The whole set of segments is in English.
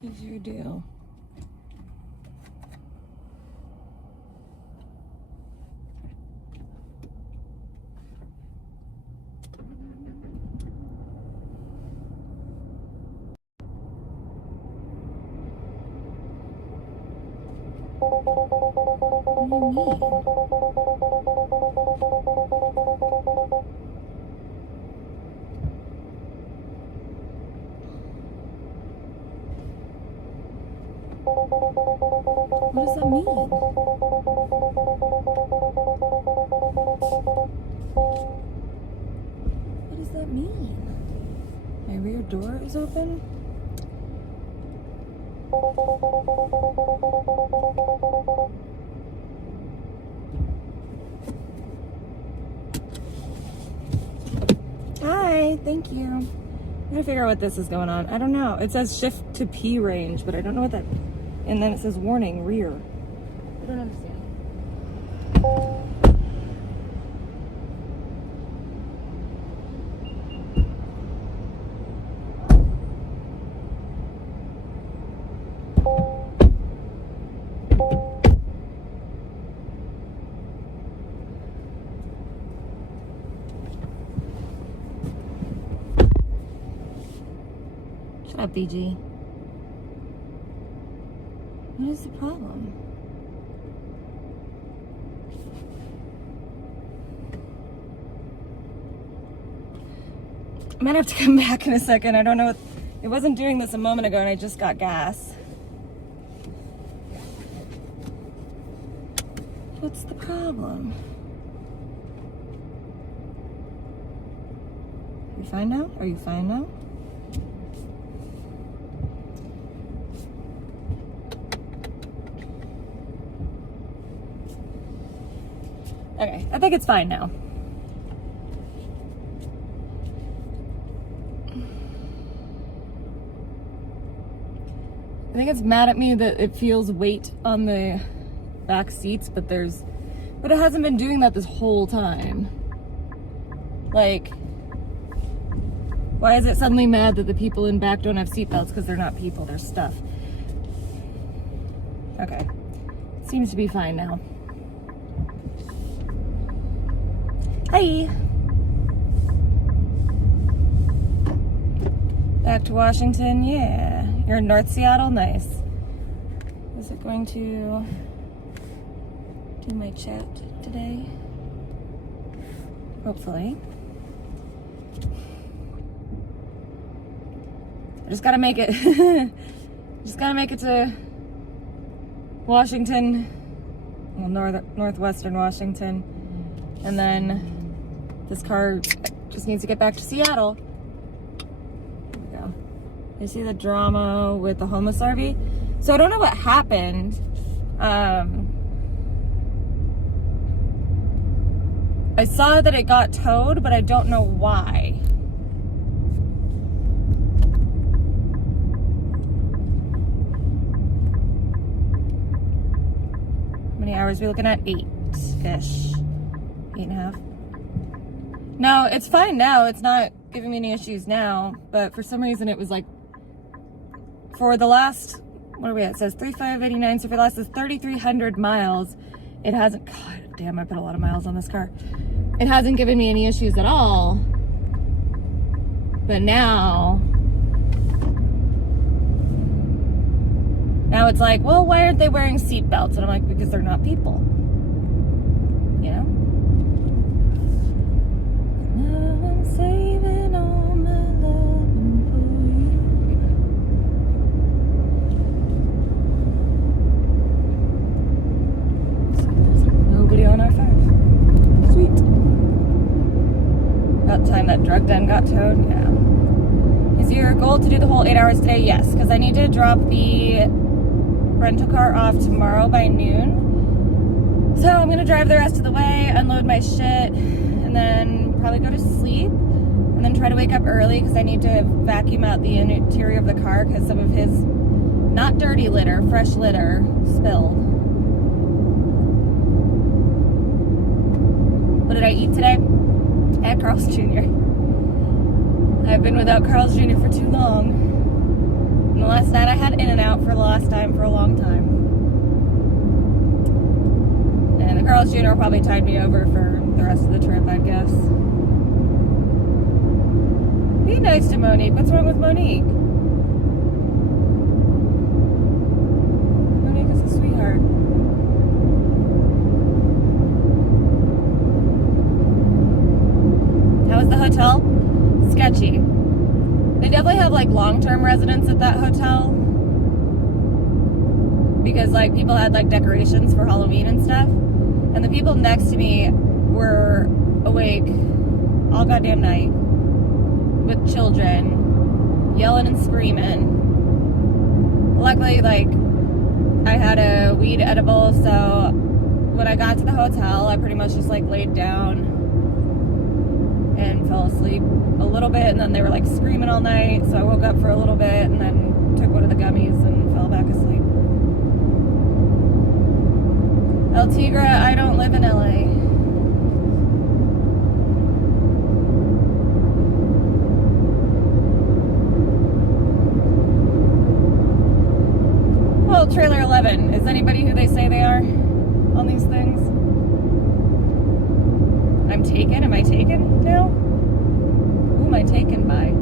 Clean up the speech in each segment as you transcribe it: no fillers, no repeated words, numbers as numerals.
Here's your deal. What do you What does that mean? What does that mean? My rear door is open? Hi, thank you. I'm trying to figure out what this is going on. I don't know. It says shift to P range, but I don't know what that... And then it says warning, rear. I don't understand. Shut up, BG. What is the problem? I might have to come back in a second. I don't know. It wasn't doing this a moment ago and I just got gas. What's the problem? You fine now? Are you fine now? Okay, I think it's fine now. I think it's mad at me that it feels weight on the back seats, but it hasn't been doing that this whole time. Like, why is it suddenly mad that the people in back don't have seatbelts? Because they're not people, they're stuff. Okay, seems to be fine now. Hi. Back to Washington, yeah. You're in North Seattle, nice. Is it going to do my chat today? Hopefully. I just gotta make it. Just gotta make it to Washington, well, northwestern Washington, and then this car just needs to get back to Seattle. There we go. You see the drama with the homeless RV? So I don't know what happened. I saw that it got towed, but I don't know why. How many hours are we looking at? 8-ish. 8.5. No, it's fine now. It's not giving me any issues now, but for some reason it was like, for the last, what are we at? It says 3,589, so for the last 3,300 miles, it hasn't, God damn, I put a lot of miles on this car. It hasn't given me any issues at all. But now it's like, well, why aren't they wearing seatbelts? And I'm like, because they're not people. You know? Now I'm saving all my loving for you. There's nobody on our 5. Sweet. About time that drug den got towed, yeah. Is your goal to do the whole 8 hours today? Yes, because I need to drop the rental car off tomorrow by noon. So I'm gonna drive the rest of the way, unload my shit, and then probably go to sleep. and then try to wake up early because I need to vacuum out the interior of the car because some of his not dirty litter, fresh litter spilled. What did I eat today? I had Carl's Jr. I've been without Carl's Jr. for too long. And the last night I had In-N-Out for the last time for a long time. And the Carl's Jr. probably tied me over for the rest of the trip, I guess. Be nice to Monique. What's wrong with Monique? Monique is a sweetheart. How was the hotel? Sketchy. They definitely have like long-term residents at that hotel because like people had like decorations for Halloween and stuff, and the people next to me were awake all goddamn night with children yelling and screaming. Luckily, like, I had a weed edible, so when I got to the hotel I pretty much just like laid down and fell asleep a little bit, and then they were like screaming all night, so I woke up for a little bit and then took one of the gummies and fell back asleep. El Tigre, I don't live in LA. Well, Trailer 11, is anybody who they say they are on these things? I'm taken? Am I taken now? Who am I taken by?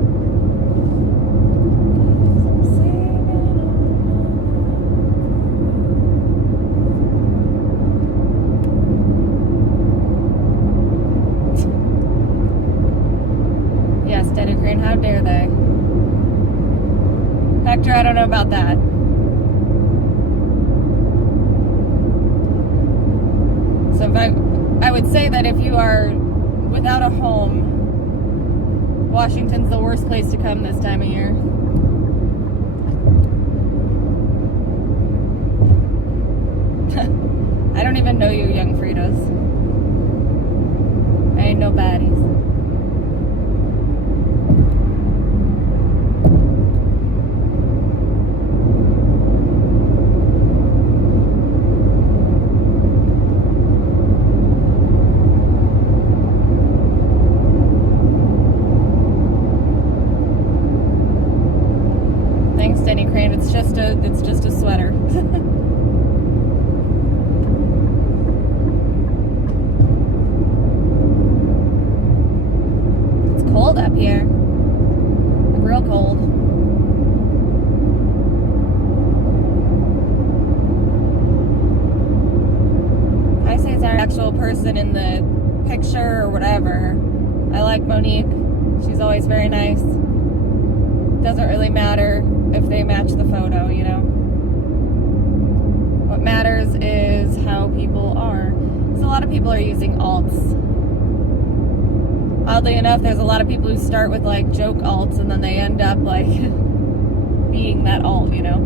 Yes, Dead and Crane, how dare they? Hector, I don't know about that. So if I would say that if you are without a home, Washington's the worst place to come this time of year. I don't even know you, young Fritos. I ain't no baddies. Denny Crane, it's just a sweater. It's cold up here. Real cold. I say it's our actual person in the picture or whatever. I like Monique. She's always very nice. Doesn't really matter if they match the photo, you know. What matters is how people are. Because a lot of people are using alts. Oddly enough, there's a lot of people who start with like joke alts and then they end up like being that alt, you know.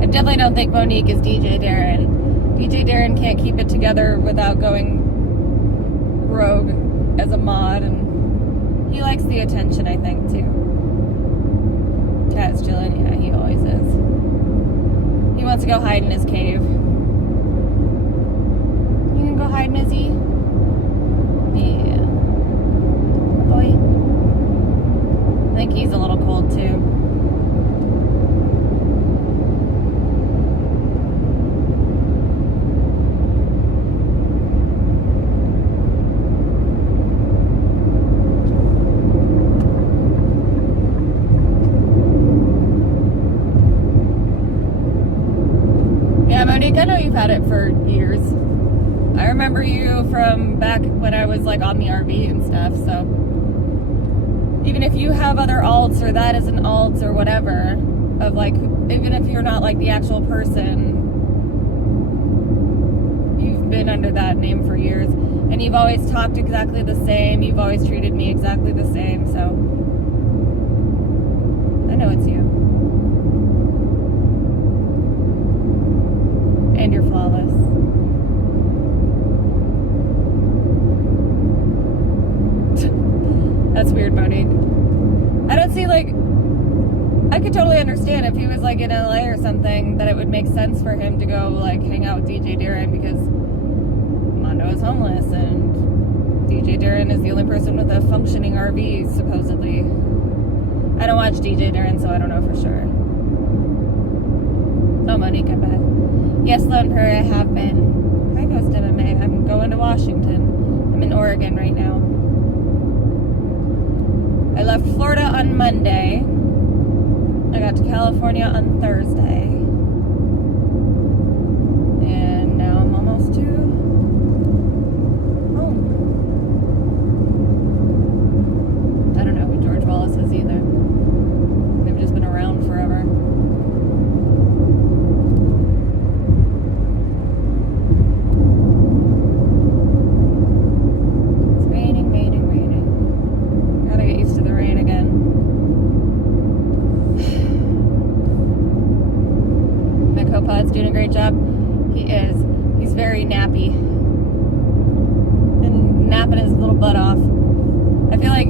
I definitely don't think Monique is DJ Darren. DJ Darren can't keep it together without going rogue as a mod, and he likes the attention, I think, too. Cat's chilling, yeah, he always is. He wants to go hide in his cave. You gonna go hide, Mizzy? Yeah. Boy. I think he's a little cold, too. I know you've had it for years. I remember you from back when I was like on the RV and stuff, so even if you have other alts or that is an alt or whatever, of like, even if you're not like the actual person, you've been under that name for years, and you've always talked exactly the same, you've always treated me exactly the same, so I know it's you. I could totally understand if he was like in LA or something, that it would make sense for him to go like hang out with DJ Darren, because Mondo is homeless and DJ Darren is the only person with a functioning RV, supposedly. I don't watch DJ Darren, so I don't know for sure. Oh, Monique, I bet. Yes, Lone Her, I have been. Hi, Ghost MMA. I'm going to Washington. I'm in Oregon right now. I left Florida on Monday. I got to California on Thursday. And now I'm almost to home. I don't know who George Wallace is either. They've just been around forever. It's raining, raining, raining. Gotta get used to the rain again. My co-pilot's doing a great job. He is. He's very nappy. And napping his little butt off. I feel like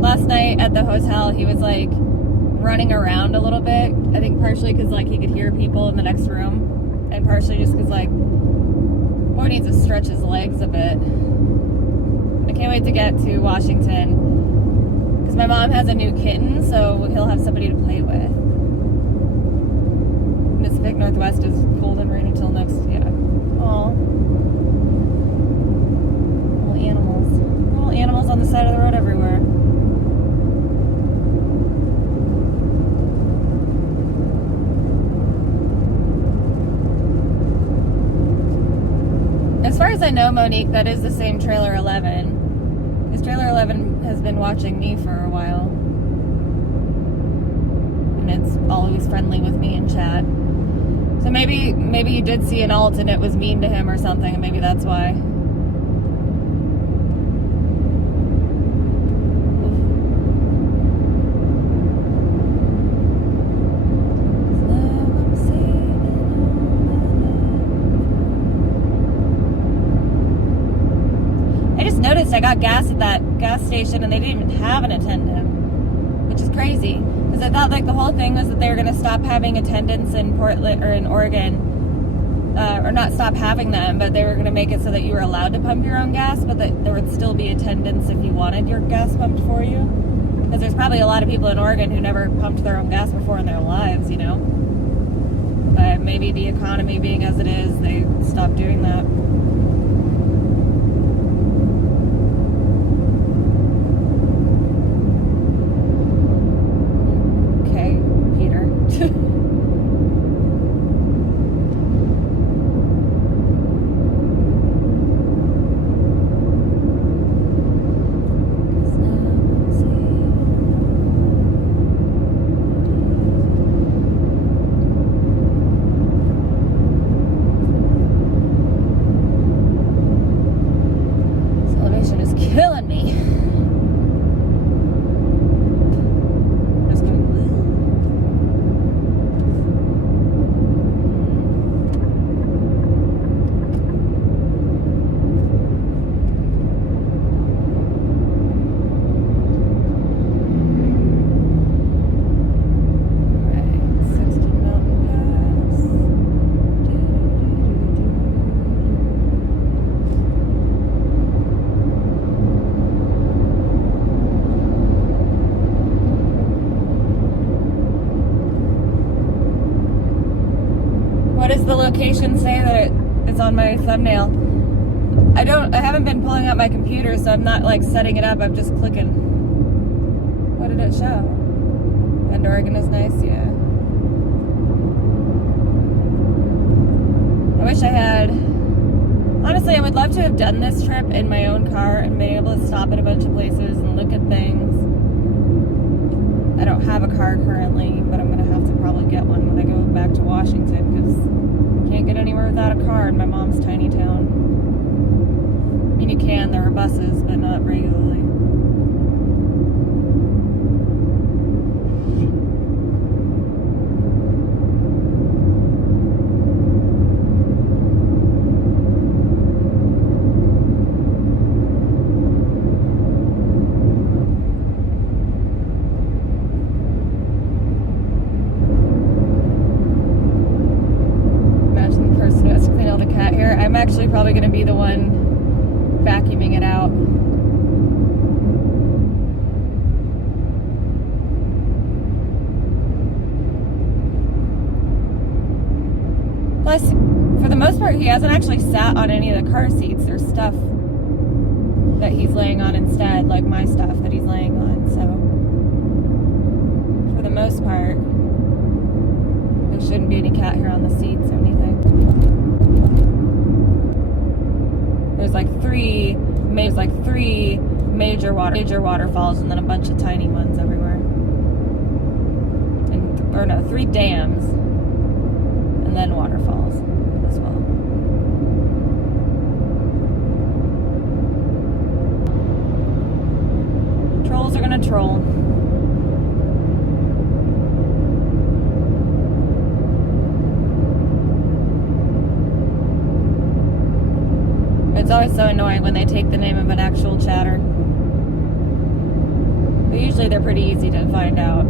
last night at the hotel, he was like running around a little bit. I think partially because like he could hear people in the next room, and partially just because like boy needs to stretch his legs a bit. I can't wait to get to Washington because my mom has a new kitten, so he'll have somebody to play with. Pacific Northwest is cold and rainy till next, yeah. Aw. Little animals. Little animals on the side of the road everywhere. As far as I know, Monique, that is the same Trailer 11. Because Trailer 11 has been watching me for a while. And it's always friendly with me in chat. So maybe you did see an alt and it was mean to him or something, and maybe that's why. I just noticed I got gas at that gas station and they didn't even have an attendant, which is crazy. Because I thought like the whole thing was that they were going to stop having attendants in Portland or in Oregon, or not stop having them, but they were going to make it so that you were allowed to pump your own gas, but that there would still be attendants if you wanted your gas pumped for you. Because there's probably a lot of people in Oregon who never pumped their own gas before in their lives, you know. But maybe the economy being as it is, they stopped doing that. Location say that it's on my thumbnail. I haven't been pulling up my computer, so I'm not like setting it up, I'm just clicking. What did it show? Bend, Oregon is nice, yeah. I wish I had, honestly I would love to have done this trip in my own car and been able to stop at a bunch of places and look at things. I don't have a car currently, but I'm gonna have to probably get one when I go back to Washington, because can't get anywhere without a car in my mom's tiny town. I mean, you can, there are buses, but not regularly. cat hair. I'm actually probably going to be the one vacuuming it out. Plus, for the most part, he hasn't actually sat on any of the car seats. There's stuff that he's laying on instead, like my stuff that he's laying on. So, for the most part, there shouldn't be any cat hair on the seats or anything. There's like three major waterfalls and then a bunch of tiny ones everywhere. Or no, 3 dams and then waterfalls as well. Trolls are gonna troll. It's always so annoying when they take the name of an actual chatter. But usually they're pretty easy to find out.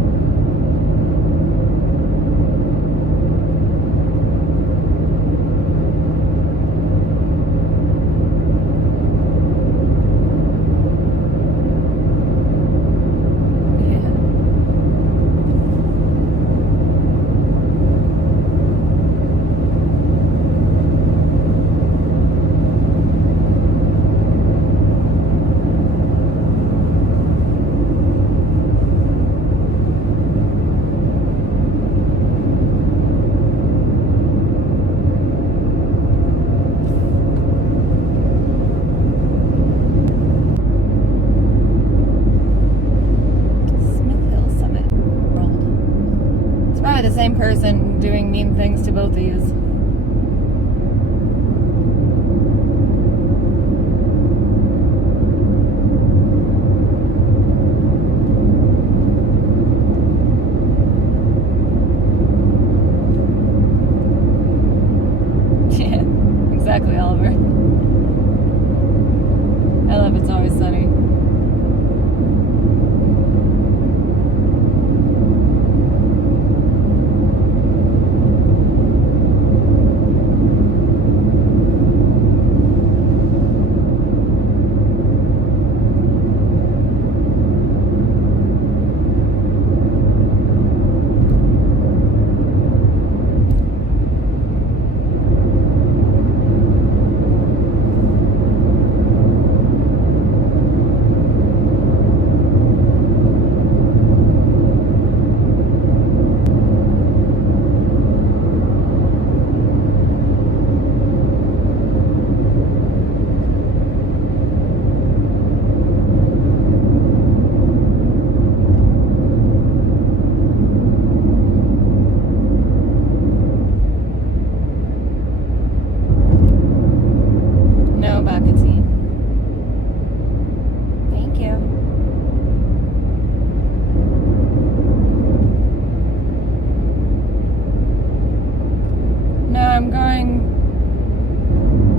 The same person doing mean things to both of you. Yeah, exactly, Oliver. I love It's Always Sunny.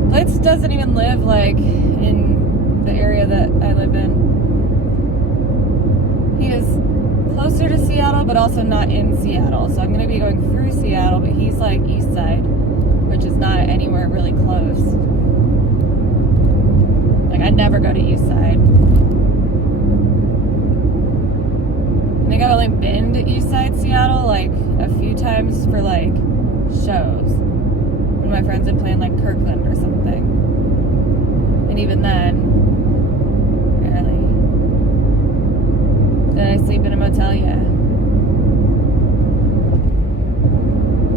Blitz doesn't even live like in the area that I live in. He is closer to Seattle, but also not in Seattle. So I'm going to be going through Seattle, but he's like east side, which is not anywhere really close. Like I never go to east side. I think I've only been to east side Seattle like a few times for like shows. When my friends had played like Kirkland or something. And even then, barely. Did I sleep in a motel? Yeah.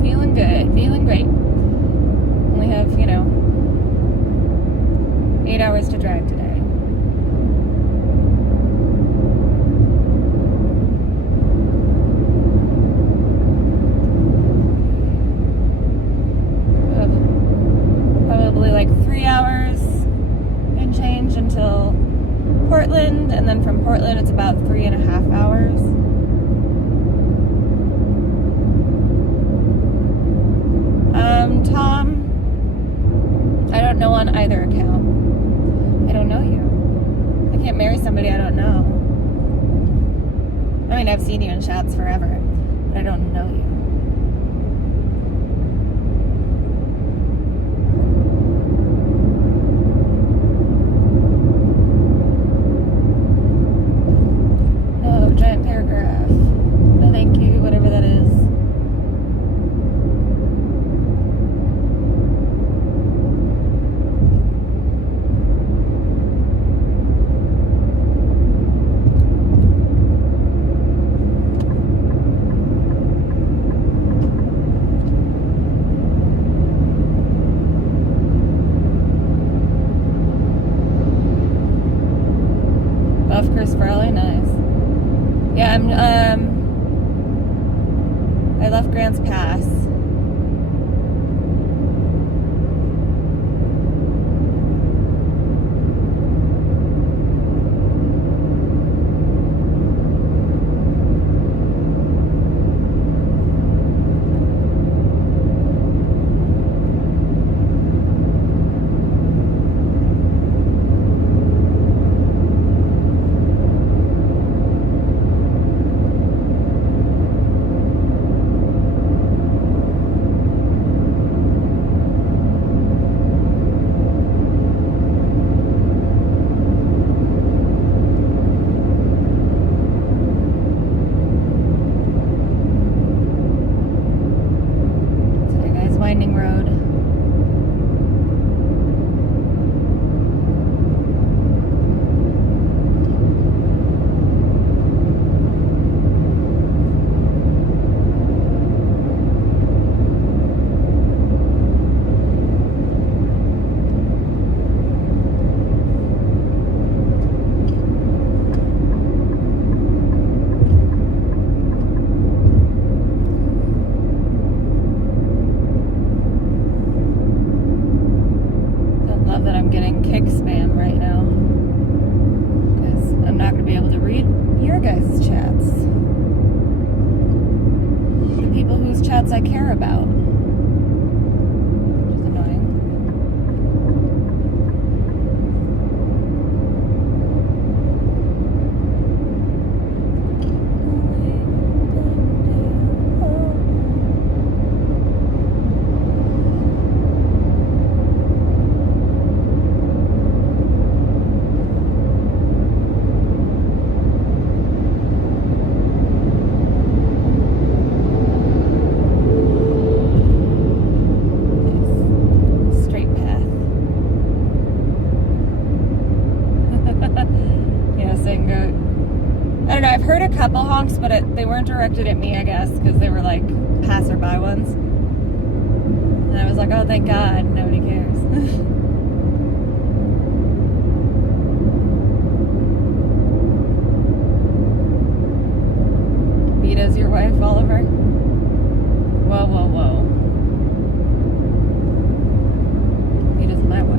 Feeling good, feeling great. Only have, 8 hours to drive today. Probably like 3 hours and change until Portland, and then from Portland it's about 3.5 hours. Tom, I don't know on either account. I don't know you. I can't marry somebody I don't know. I mean, I've seen you in chats forever, but I don't know you. Just really nice. Yeah, I left Grants Pass. Winding road. That I'm getting kick spam right now because I'm not going to be able to read your guys' chats. The people whose chats I care about. Which is annoying. I don't know, I've heard a couple honks, but they weren't directed at me, I guess, because they were like passerby ones. And I was like, oh, thank God, nobody cares. Vita's your wife, Oliver? Whoa, whoa, whoa. Vita's my wife.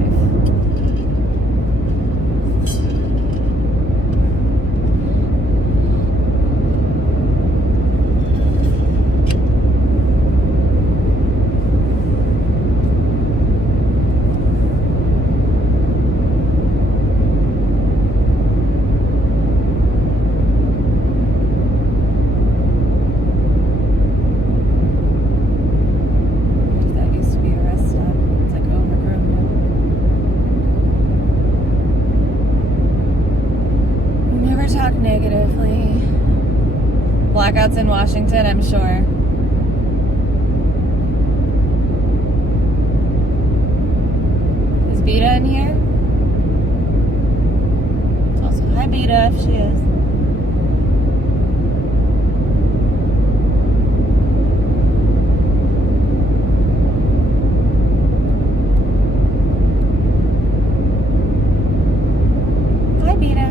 Negatively. Blackouts in Washington, I'm sure. Is Beta in here? Also, hi Beta, if she is. Hi Beta.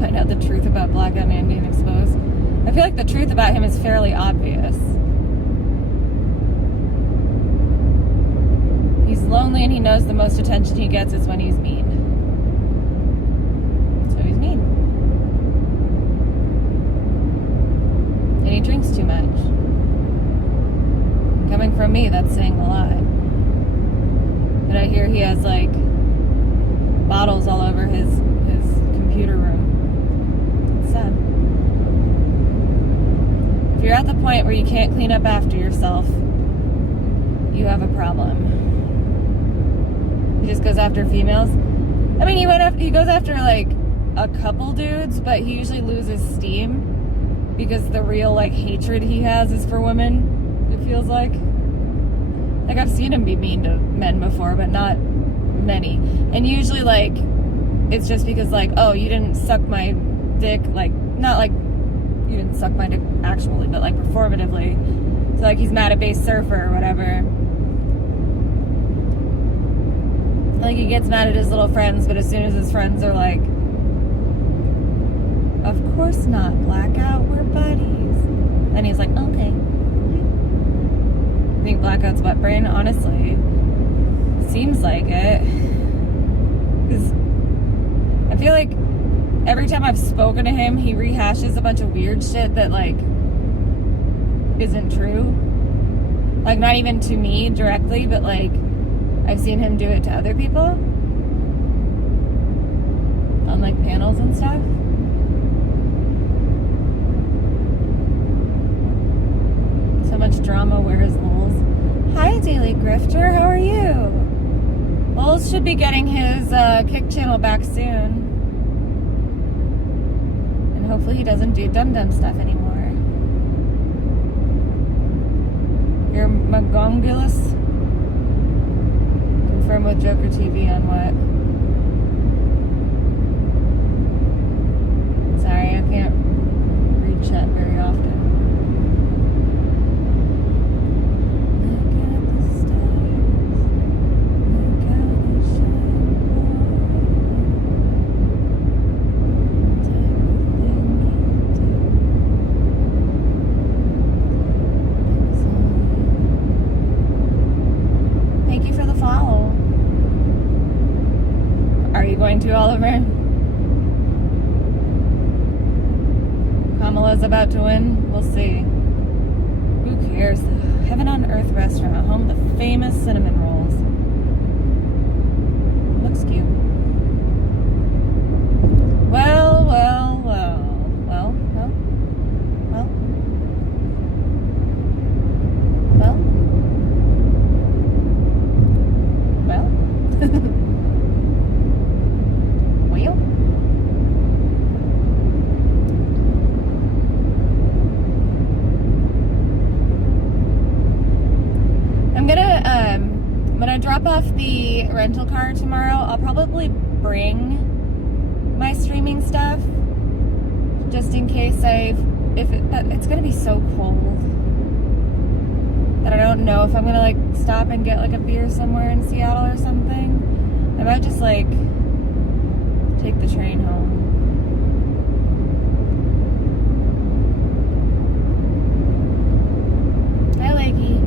Find out the truth about Blackout Man being exposed. I feel like the truth about him is fairly obvious. He's lonely and he knows the most attention he gets is when he's mean. So he's mean. And he drinks too much. Coming from me, that's saying a lot. But I hear he has like bottles all over his computer room. It's sad. If you're at the point where you can't clean up after yourself, you have a problem. He just goes after females. I mean, he goes after like a couple dudes, but he usually loses steam because the real like hatred he has is for women. It feels like I've seen him be mean to men before, but not many. And usually like it's just because like, oh, you didn't suck my dick, like not like He didn't suck my dick actually, but like performatively. So like he's mad at Base Surfer or whatever. Like he gets mad at his little friends, but as soon as his friends are like, of course not, Blackout, we're buddies. Then he's like, okay. I think Blackout's butt brain, honestly. Seems like it. Because I feel like every time I've spoken to him, he rehashes a bunch of weird shit that, like, isn't true. Like, not even to me directly, but, like, I've seen him do it to other people. On, like, panels and stuff. So much drama, where is Lowell's? Hi, Daily Grifter, how are you? Lowell's should be getting his Kick channel back soon. And hopefully he doesn't do dum-dum stuff anymore. You're Magongulus? Confirm with Joker TV on what? Sorry, I can't read chat very often. To Oliver. Kamala's about to win. We'll see. Who cares? Heaven on Earth restaurant, home of the famous cinnamon rolls. Looks cute. Well. Drop off the rental car tomorrow. I'll probably bring my streaming stuff just in case it's gonna be so cold that I don't know if I'm gonna like stop and get like a beer somewhere in Seattle or something. I might just like take the train home. Hi, Leggy.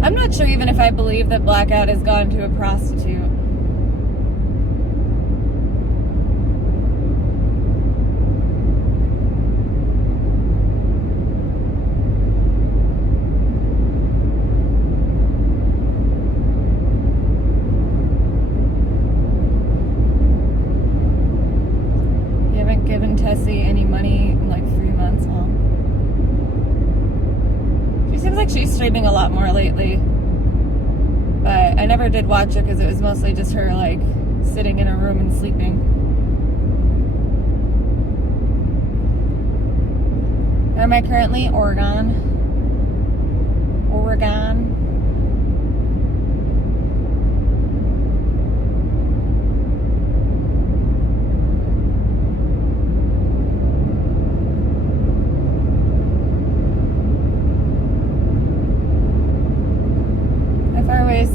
I'm not sure even if I believe that Blackout has gone to a prostitute. You haven't given Tessie any money in like 3 months, huh? She seems like she's streaming a lot more lately. But I never did watch it because it was mostly just her like sitting in her room and sleeping. Where am I currently? Oregon.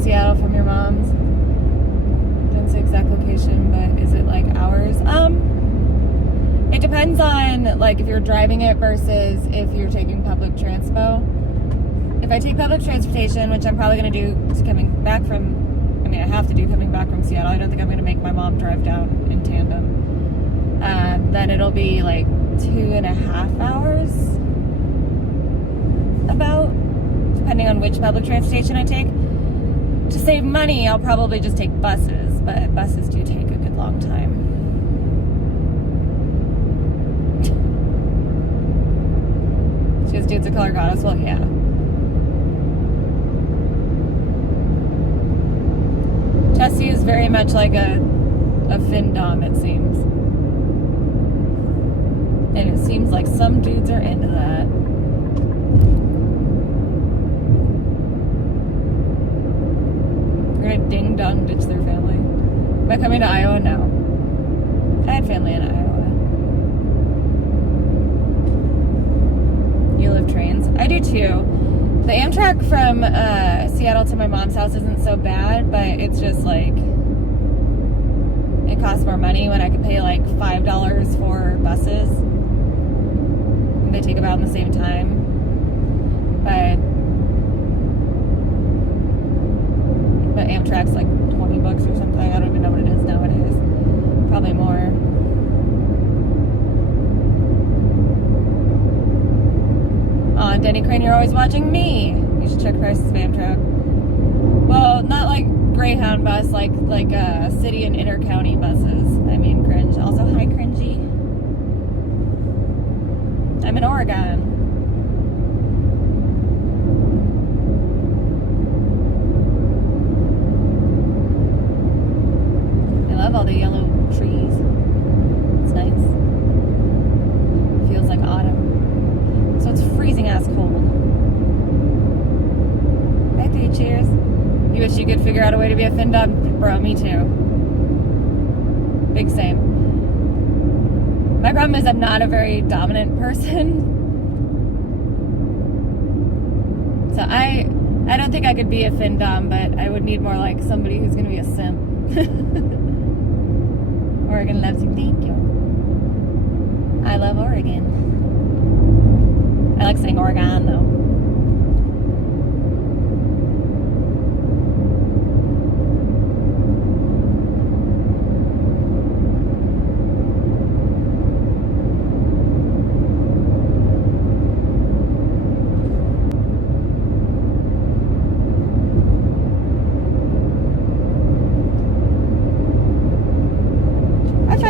Seattle from your mom's. Don't say exact location, but is it like hours? It depends on like if you're driving it versus if you're taking public transpo. If I take public transportation, which I'm probably going to do coming back from, I have to do coming back from Seattle. I don't think I'm going to make my mom drive down in tandem. Then it'll be like 2.5 hours about, depending on which public transportation I take. To save money, I'll probably just take buses, but buses do take a good long time. She has dudes of color goddess. Well, yeah. Tessie is very much like a findom, it seems. And it seems like some dudes are into that. ding dong ditch their family. Am I coming to Iowa? No. I had family in Iowa. You live trains? I do too. The Amtrak from Seattle to my mom's house isn't so bad, but it's just like, it costs more money when I could pay like $5 for buses. They take about in the same time. But Amtrak's like $20 or something. I don't even know what it is nowadays. Probably more. Aw, Denny Crane, you're always watching me. You should check prices of Amtrak. Well, not like Greyhound bus, like city and inter-county buses. I mean, cringe. Also, hi, cringy. I'm in Oregon. I love all the yellow trees. It's nice. Feels like autumn. So it's freezing ass cold. Hi, 3 cheers. You wish you could figure out a way to be a fin dog? Bro, me too. Big same. My problem is I'm not a very dominant person. So I don't think I could be a fin dom, but I would need more like somebody who's gonna be a simp. Oregon loves you. Thank you. I love Oregon. I like saying Oregon though.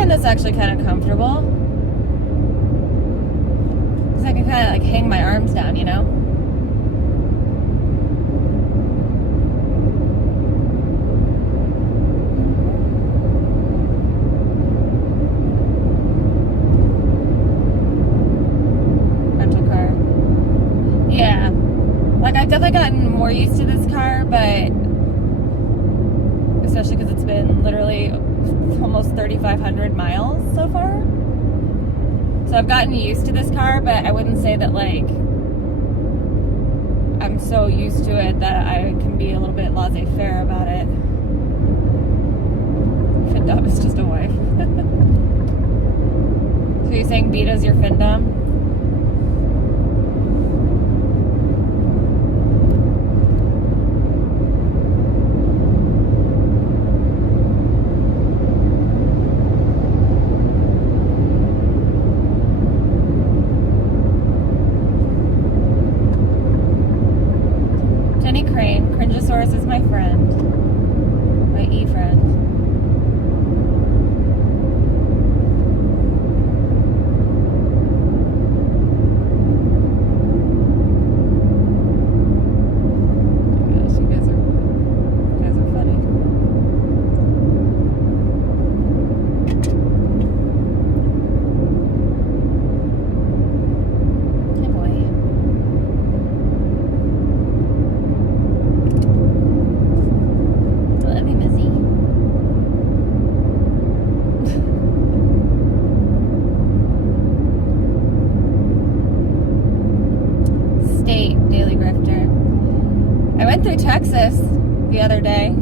It's actually kind of comfortable because I can kind of like hang my arms down, you know. Rental car. Yeah, like I've definitely gotten more used to this car, but especially because it's been literally almost 3,500 miles so far. So I've gotten used to this car, but I wouldn't say that like I'm so used to it that I can be a little bit laissez-faire about it. Fin dom is just a wife. So you're saying Beta's your fin dom? Crane. Cringosaurus is my friend. My e-friend. Oh my gosh, you guys are funny. Hey boy. Daily Grifter. I went through Texas the other day.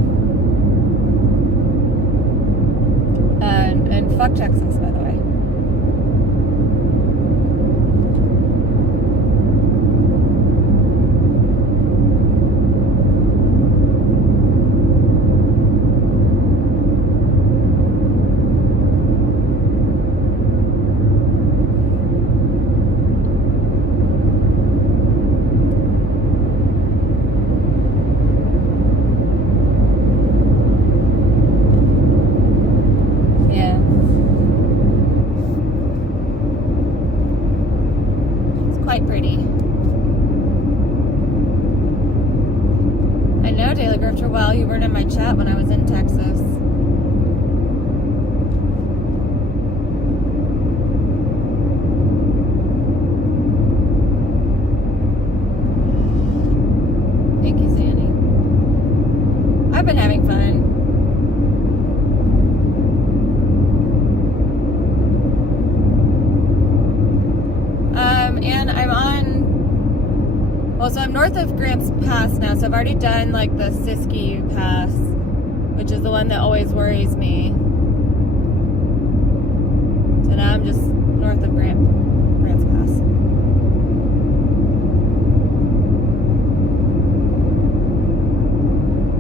And fuck Texas, by the way. Quite pretty. I know, Daily Grifter, well, you weren't in my chat when I was in Texas. Thank you, Sandy. I've been having fun. Well, so I'm north of Grants Pass now, so I've already done like the Siskiyou Pass, which is the one that always worries me. So now I'm just north of Grants Pass.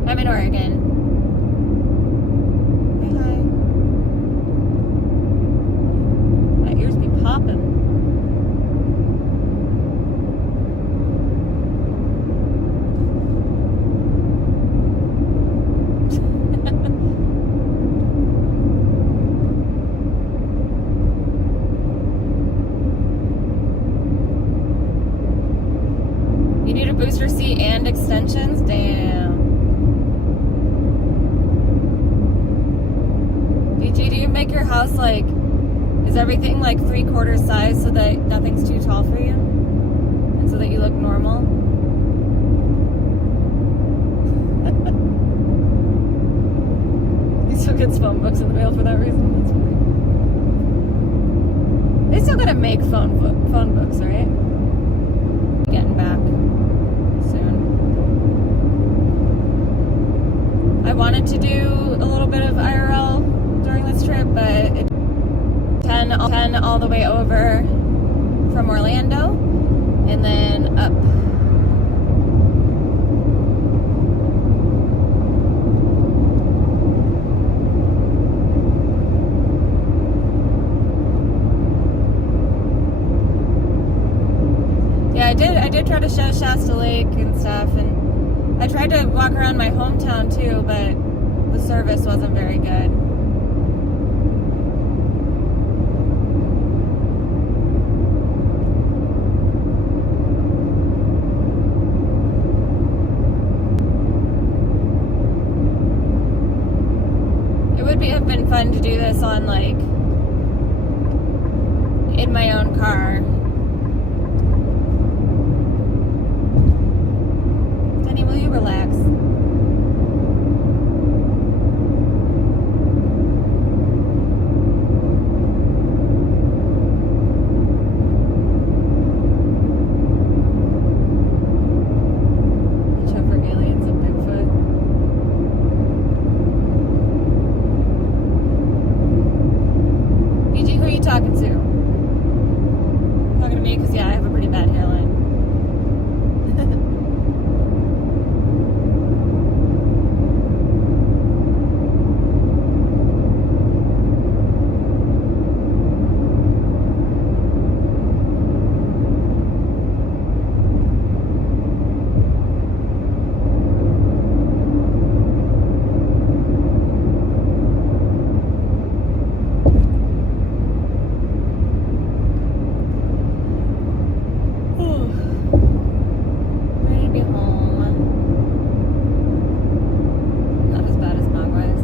I'm in Oregon. Hi. My ears be popping. You need a booster seat and extensions? Damn. BG, do you make your house like, is everything like 3/4 size so that nothing's too tall for you? And so that you look normal? He still gets phone books in the mail for that reason. That's funny. They still gotta make phone books, right? Getting back soon. I wanted to do a little bit of IRL during this trip, but it's 10 all the way over from Orlando and then up. Yeah, I did try to show Shasta Lake and stuff, and I tried to walk around my hometown too, but the service wasn't very good. It would have been fun to do this on like in my own car. Denny, will you relax? Watch out for aliens and Bigfoot. BG, who are you talking to? Talking to me? Because yeah, I have a pretty bad hairline. Ready to be home. Not as bad as Mogwais.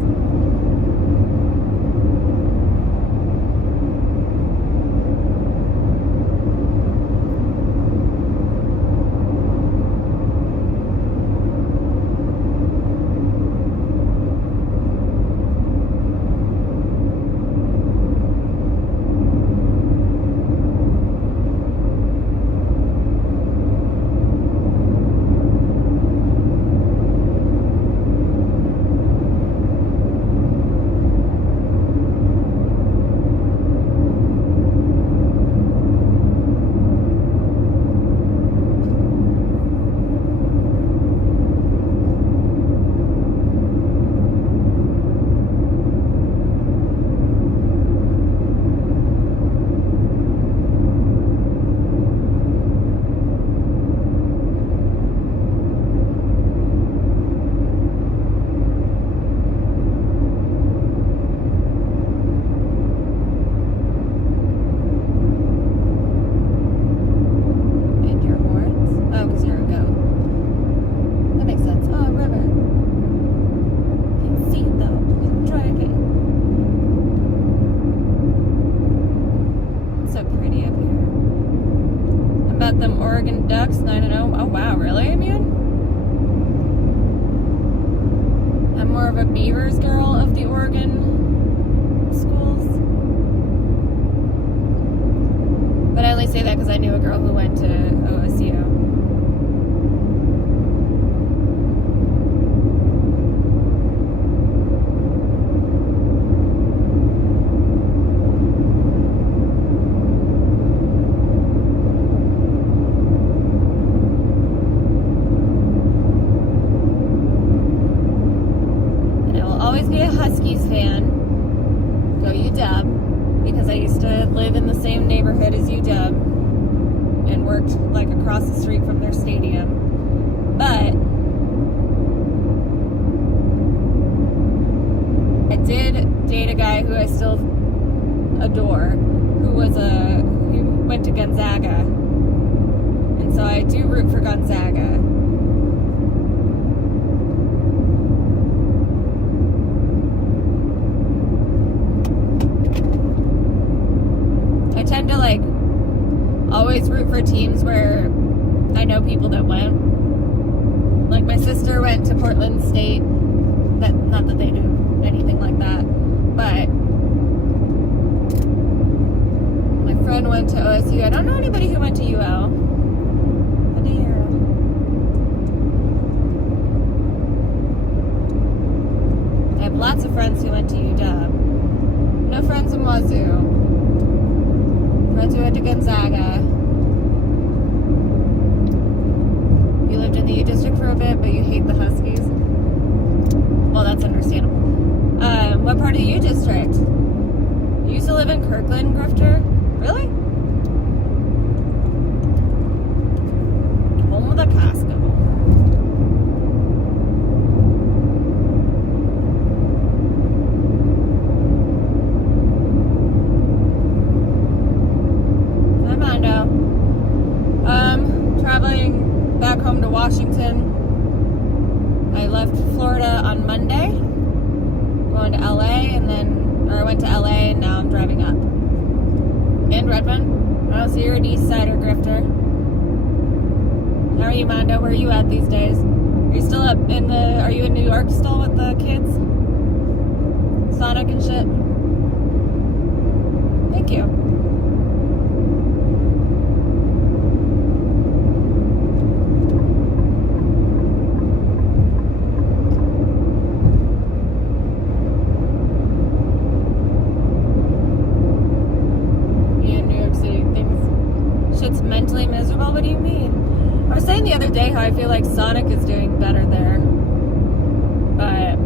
And your horns? Oh, because you're a goat. That makes sense. Oh, a river. Can't see it though. I'm driving. It's so pretty up here. How about them Oregon Ducks 9-0? Oh wow, really, Immune? I'm more of a Beavers girl of the Oregon schools. But I only say that because I knew a girl who went to OSU. across the street from their stadium. But I did date a guy who I still adore, who went to Gonzaga. And so I do root for Gonzaga. I tend to always root for teams where I know people that went. Like my sister went to Portland State. Not that they do anything like that, but my friend went to OSU. I don't know anybody who went to UL. What do you hear? I have lots of friends who went to UW. No friends in Wazoo. Friends who went to Gonzaga. You lived in the U District for a bit, but you hate the Huskies. Well, that's understandable. What part of the U District? You used to live in Kirkland, Grifter? Really? Home of the Costco. Hi, Mondo. Traveling back home to Washington. I left Florida on Monday, going to LA, I went to LA, and now I'm driving up. In Redmond. I don't see you're an East Sider, Grifter. How are you, Mondo? Where are you at these days? Are you still are you in New York still with the kids? Sonic and shit? Thank you. Shit's mentally miserable? What do you mean? I was saying the other day how I feel like Sonic is doing better there. But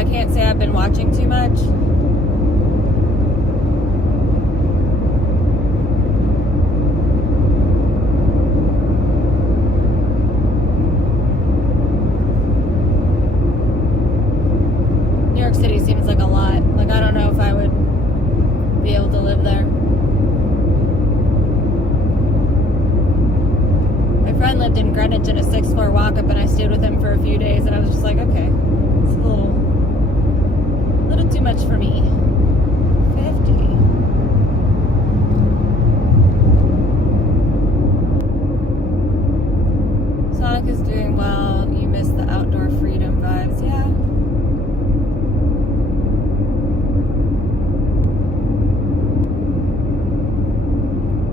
I can't say I've been watching too much. New York City seems like a lot. I don't know if I would be able to live there. My friend lived in Greenwich in a 6th floor walk-up, and I stayed with him for a few days, and I was just like, okay, it's a little too much for me. 50. Sonic is doing well. You miss the outdoor freedom vibes. Yeah.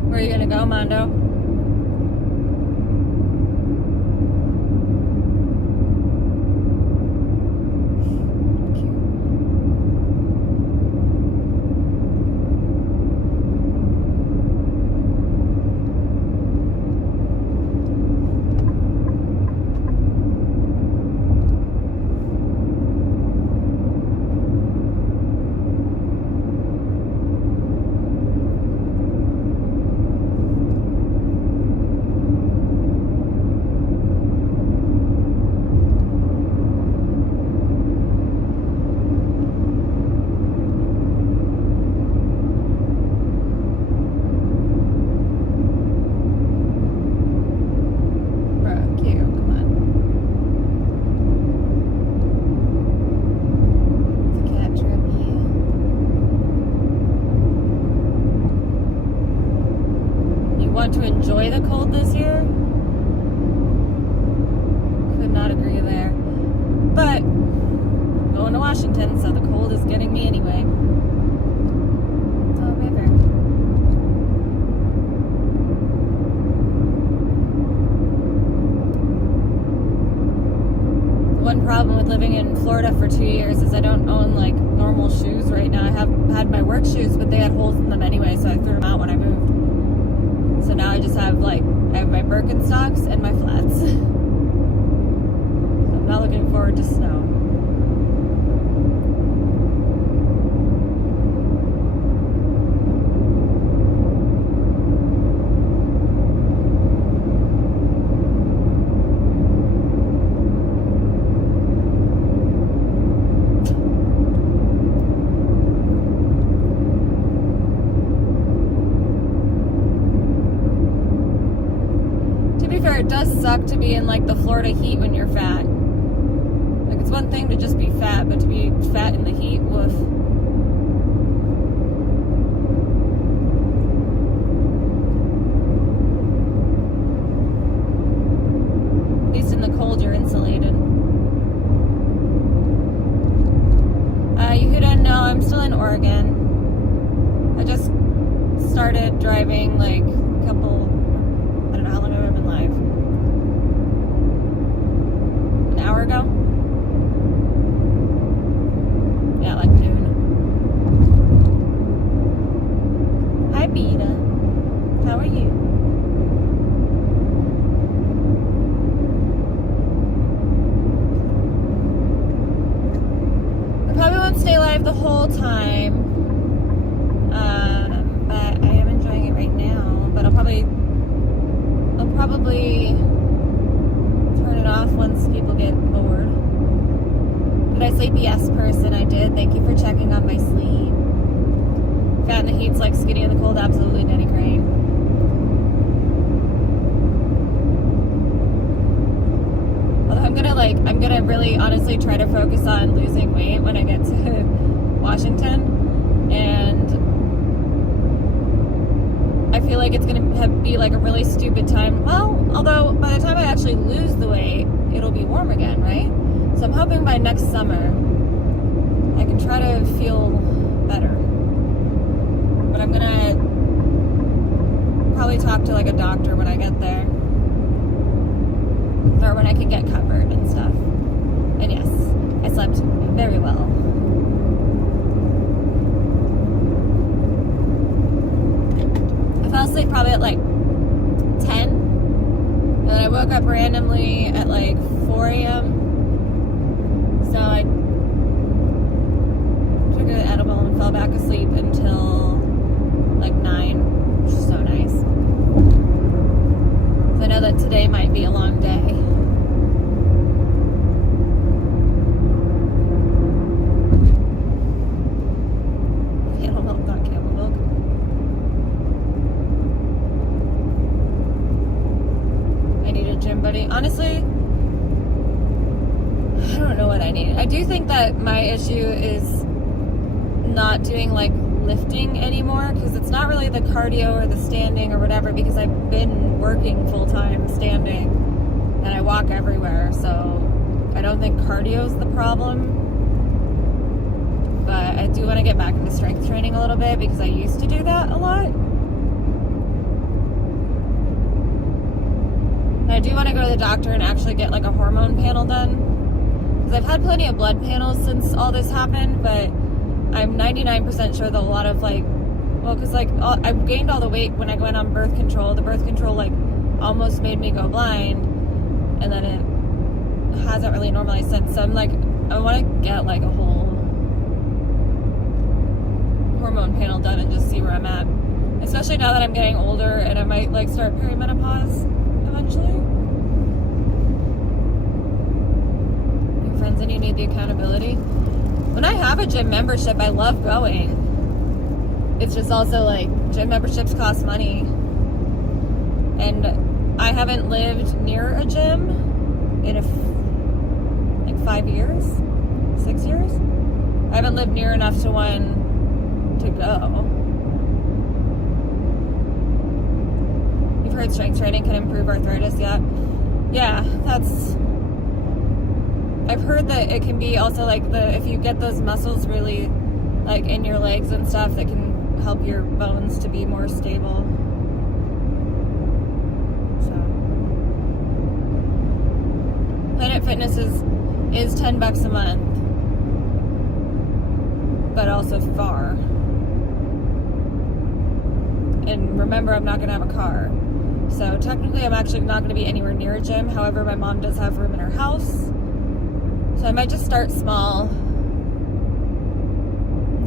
Where are you gonna go, Mondo? To enjoy the cold this year? Could not agree there. But I'm going to Washington, so the cold is getting me anyway. Oh, baby. One problem with living in Florida for 2 years is I don't own normal shoes right now. I have had my work shoes, but they had holes in them anyway, so I threw them out when I moved. So now I just have I have my Birkenstocks and my flats. So I'm not looking forward to snow. fair, it does suck to be in like the Florida heat when you're fat. Like, it's one thing to just be fat, but to be fat in the heat, woof. At least in the cold, you're insulated. Yehuda, no, I'm still in Oregon. I just started driving like a couple, I don't know how long I've been live. An hour ago? Yeah, like noon. Hi, Beta. How are you? I probably won't stay live the whole time. But I am enjoying it right now. But I'll probably turn it off once people get bored. Did I sleep? Yes, person, I did. Thank you for checking on my sleep. Fat in the heat's like skinny in the cold. Absolutely, Denny Crane. Although I'm gonna really honestly try to focus on losing weight when I get to Washington, and I feel like it's gonna be like a really stupid time. Well, although by the time I actually lose the weight, it'll be warm again, right? So I'm hoping by next summer I can try to feel better. But I'm gonna probably talk to like a doctor when I get there, or when I can get covered and stuff. And yes, I slept very well. I fell asleep probably at like 10, and then I woke up randomly at like 4 a.m. So I took an edible and fell back asleep until like 9, which is so nice. So I know that today might be a long day. Camel milk, not camel milk. I need a gym buddy. Honestly, I don't know what I need. I do think that my issue is not doing like lifting anymore, because it's not really the cardio or the standing or whatever, because I've been working full-time standing and I walk everywhere, so I don't think cardio is the problem. But I do want to get back into strength training a little bit, because I used to do that a lot. And I do want to go to the doctor and actually get like a hormone panel done, because I've had plenty of blood panels since all this happened, but I'm 99% sure that a lot of like, well, because like I've gained all the weight when I went on birth control. The birth control like almost made me go blind, and then it hasn't really normalized since. So I'm like, I want to get like a whole hormone panel done and just see where I'm at. Especially now that I'm getting older and I might like start perimenopause eventually. Your friends and you need the accountability. When I have a gym membership, I love going. It's just also like gym memberships cost money. And I haven't lived near a gym in like 5 years, 6 years. I haven't lived near enough to one to go. You've heard strength training can improve arthritis, yeah? Yeah, I've heard that it can be also like if you get those muscles really like in your legs and stuff, that can help your bones to be more stable. So Planet Fitness is $10 a month, but also far. And remember, I'm not gonna have a car. So technically I'm actually not gonna be anywhere near a gym. However, my mom does have room in her house. So I might just start small,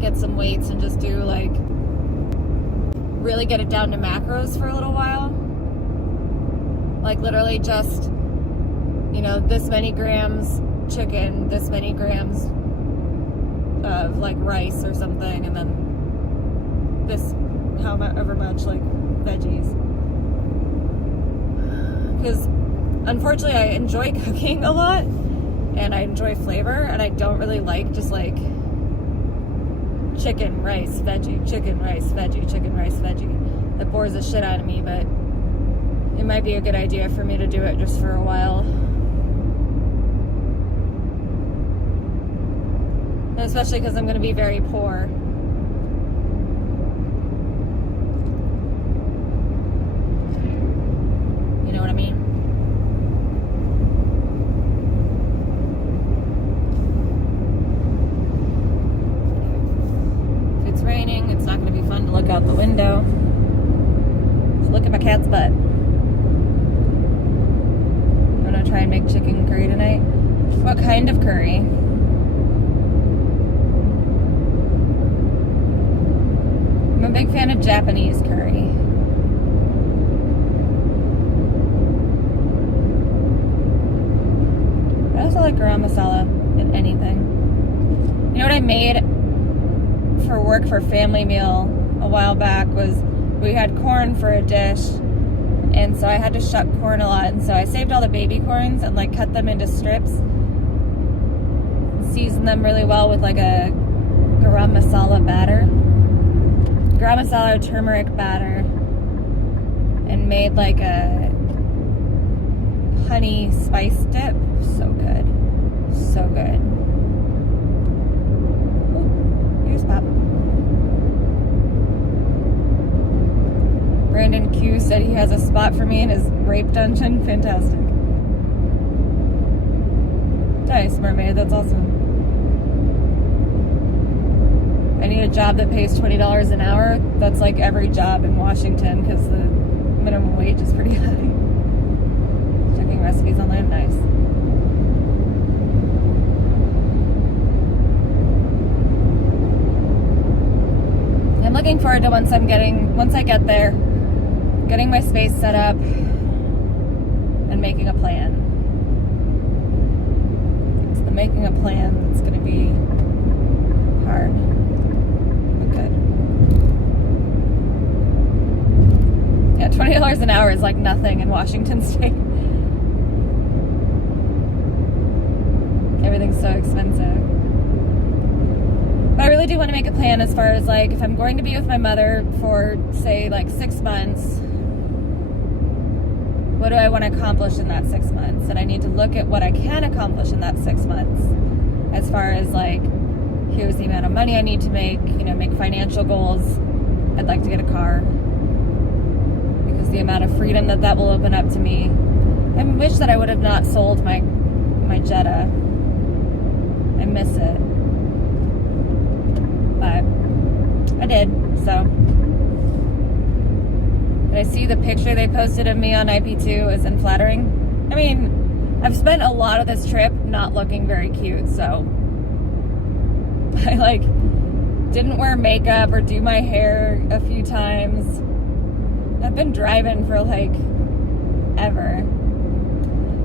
get some weights, and just do like, really get it down to macros for a little while. Like literally just, you know, this many grams chicken, this many grams of like rice or something, and then this however much like veggies. because unfortunately I enjoy cooking a lot and I enjoy flavor, and I don't really like just like chicken, rice, veggie, chicken, rice, veggie, chicken, rice, veggie. That bores the shit out of me, but it might be a good idea for me to do it just for a while. And especially because I'm going to be very poor. You know what I mean? If it's raining, it's not going to be fun to look out the window. Just look at my cat's butt. I'm going to try and make chicken curry tonight. What kind of curry? I'm a big fan of Japanese curry. I also like garam masala in anything. You know what I made for work for family meal a while back was we had corn for a dish, and so I had to shuck corn a lot, and so I saved all the baby corns and like cut them into strips, seasoned them really well with like a garam masala batter. Garam masala or turmeric batter, and made like a honey spice dip. So good. So good. Ooh, here's Pop. Brandon Q said he has a spot for me in his rape dungeon. Fantastic. Nice, mermaid. That's awesome. I need a job that pays $20 an hour. That's like every job in Washington because the minimum wage is pretty high. Checking recipes online, nice. I'm looking forward to once I get there, getting my space set up and making a plan. It's the making a plan that's going to be hard. Good. Yeah, $20 an hour is like nothing in Washington State. Everything's so expensive. But I really do want to make a plan as far as like if I'm going to be with my mother for say like 6 months, what do I want to accomplish in that 6 months? And I need to look at what I can accomplish in that 6 months as far as like here's the amount of money I need to make, you know, make financial goals. I'd like to get a car because the amount of freedom that will open up to me. I wish that I would have not sold my Jetta. I miss it. But I did, so. Did I see the picture they posted of me on IP2? Isn't flattering? I mean, I've spent a lot of this trip not looking very cute, so I like didn't wear makeup or do my hair a few times. I've been driving for like ever.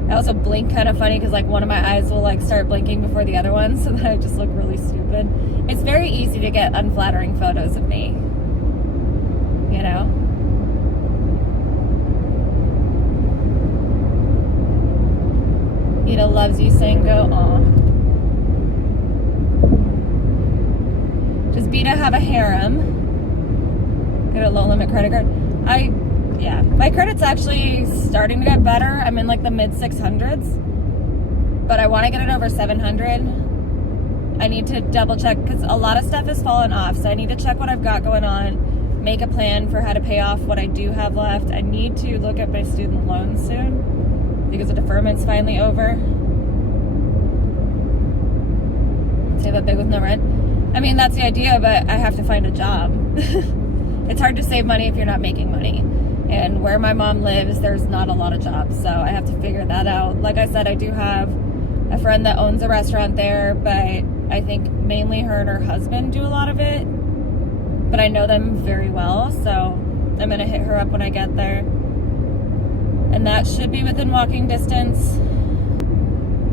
I also blink kind of funny because like one of my eyes will like start blinking before the other one, so that I just look really stupid. It's very easy to get unflattering photos of me, you know? Ida loves you, Sango. Aw. Does Beta have a harem? Get a low limit credit card? Yeah. My credit's actually starting to get better. I'm in like the mid 600s. But I want to get it over 700. I need to double check because a lot of stuff has fallen off. So I need to check what I've got going on. Make a plan for how to pay off what I do have left. I need to look at my student loans soon because the deferment's finally over. Save up big with no rent. I mean, that's the idea, but I have to find a job. It's hard to save money if you're not making money. And where my mom lives, there's not a lot of jobs, so I have to figure that out. Like I said, I do have a friend that owns a restaurant there, but I think mainly her and her husband do a lot of it. But I know them very well, so I'm gonna hit her up when I get there. And that should be within walking distance.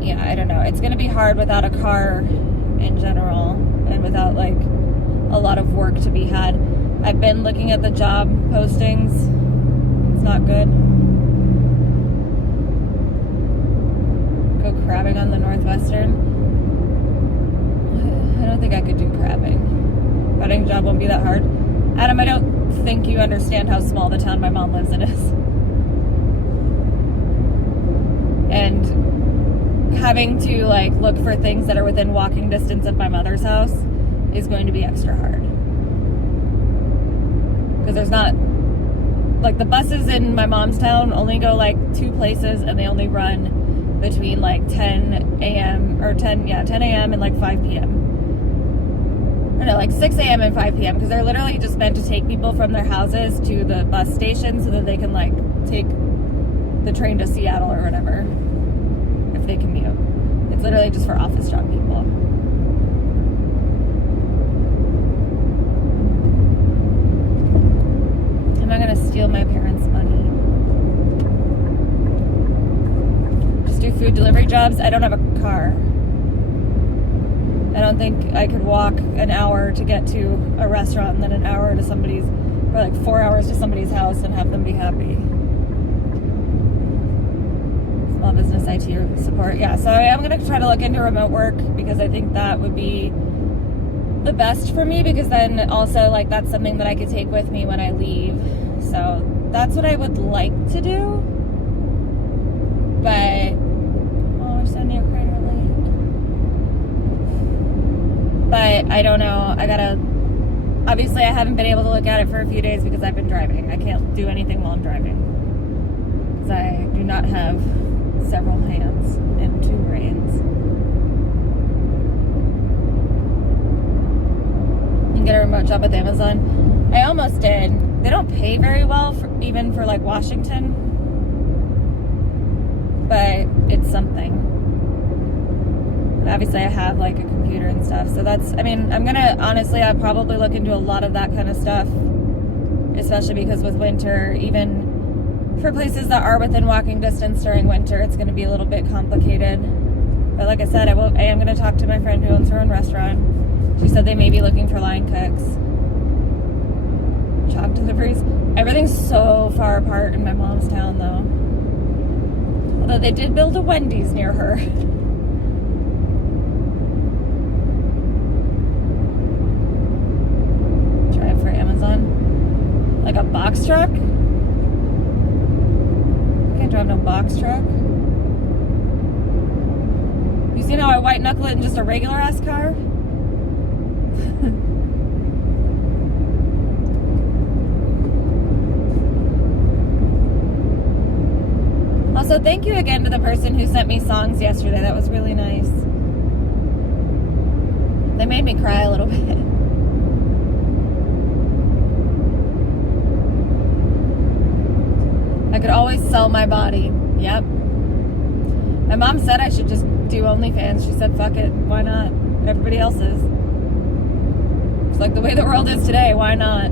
Yeah, I don't know. It's gonna be hard without a car in general and without like a lot of work to be had. I've been looking at the job postings. It's not good. on the Northwestern. I don't think I could do crabbing. Cutting job won't be that hard. Adam, I don't think you understand how small the town my mom lives in is. And having to like look for things that are within walking distance of my mother's house is going to be extra hard. Because there's not, like, the buses in my mom's town only go like 2 places, and they only run between like 10 a.m. or 10 a.m. and like 5 p.m. Or no, like 6 a.m. and 5 p.m. because they're literally just meant to take people from their houses to the bus station so that they can like take the train to Seattle or whatever if they commute. It's literally just for office job people. Am I gonna steal my parents' money? Just do food delivery jobs. I don't have a car. I don't think I could walk an hour to get to a restaurant and then an hour to somebody's, or like 4 hours to somebody's house and have them be happy. Small business IT support. Yeah, so I'm going to try to look into remote work because I think that would be the best for me, because then also like that's something that I could take with me when I leave. So that's what I would like to do. But, oh, we're so near Crater Lake. But I don't know. Obviously I haven't been able to look at it for a few days because I've been driving. I can't do anything while I'm driving. Because I do not have several hands and 2 brains. You can get a remote job with Amazon. I almost did. They don't pay very well, even for like Washington. But it's something. Obviously I have like a computer and stuff, so that's, I mean, I'll probably look into a lot of that kind of stuff, especially because with winter, even for places that are within walking distance during winter, it's going to be a little bit complicated. But like I said, I am going to talk to my friend who owns her own restaurant. She said they may be looking for line cooks. Job deliveries. Everything's so far apart in my mom's town though. Although they did build a Wendy's near her. Drive for Amazon. Like a box truck? I can't drive no box truck. You seen how I white knuckle it in just a regular ass car? Also, thank you again to the person who sent me songs yesterday. That was really nice. They made me cry a little bit. I could always sell my body. Yep. My mom said I should just do OnlyFans. She said, fuck it. Why not? Everybody else is. It's like the way the world is today. Why not?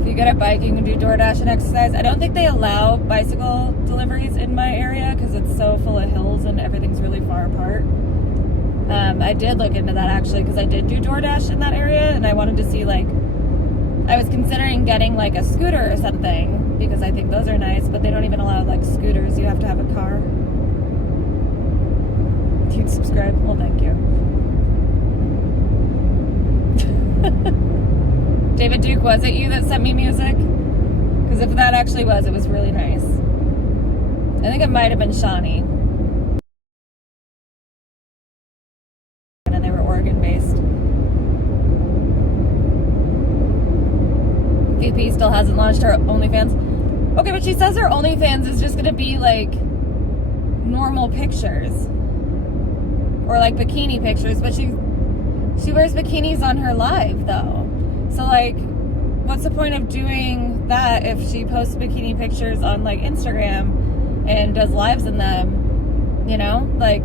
If you get a bike, you can do DoorDash and exercise. I don't think they allow bicycle deliveries in my area because it's so full of hills and everything's really far apart. I did look into that actually because I did do DoorDash in that area, and I wanted to see, like, I was considering getting like a scooter or something because I think those are nice, but they don't even allow like scooters. You have to have a car. If you'd subscribe, well, thank you. David Duke, was it you that sent me music? Because if that actually was, it was really nice. I think it might have been Shawnee. And they were Oregon-based. VP still hasn't launched her OnlyFans. Okay, but she says her OnlyFans is just going to be, like, normal pictures. Or, like, bikini pictures. But she wears bikinis on her live, though. So, like, what's the point of doing that if she posts bikini pictures on, like, Instagram and does lives in them? You know? Like,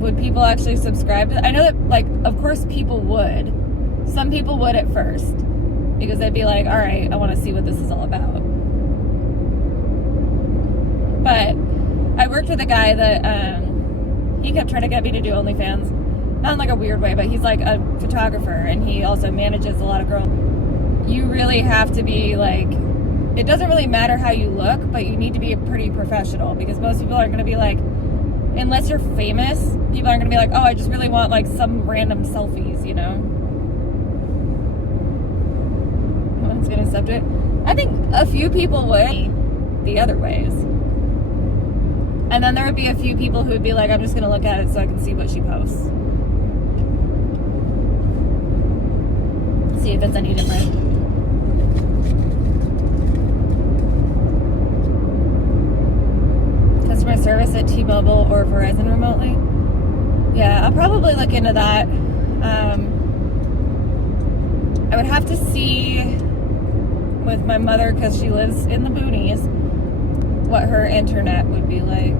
would people actually subscribe to that? I know that, like, of course people would. Some people would at first. Because they'd be like, all right, I want to see what this is all about. But I worked with a guy that, he kept trying to get me to do OnlyFans. Not in like a weird way, but he's like a photographer and he also manages a lot of girls. You really have to be like it doesn't really matter how you look, but you need to be pretty professional, because most people aren't going to be like, unless you're famous, people aren't going to be like, oh, I just really want like some random selfies, you know? No one's going to accept it. I think a few people would the other ways. And then there would be a few people who would be like, I'm just going to look at it so I can see what she posts. See if it's any different. Customer service at T-Mobile or Verizon remotely? Yeah, I'll probably look into that. I would have to see with my mother, because she lives in the boonies, what her internet would be like.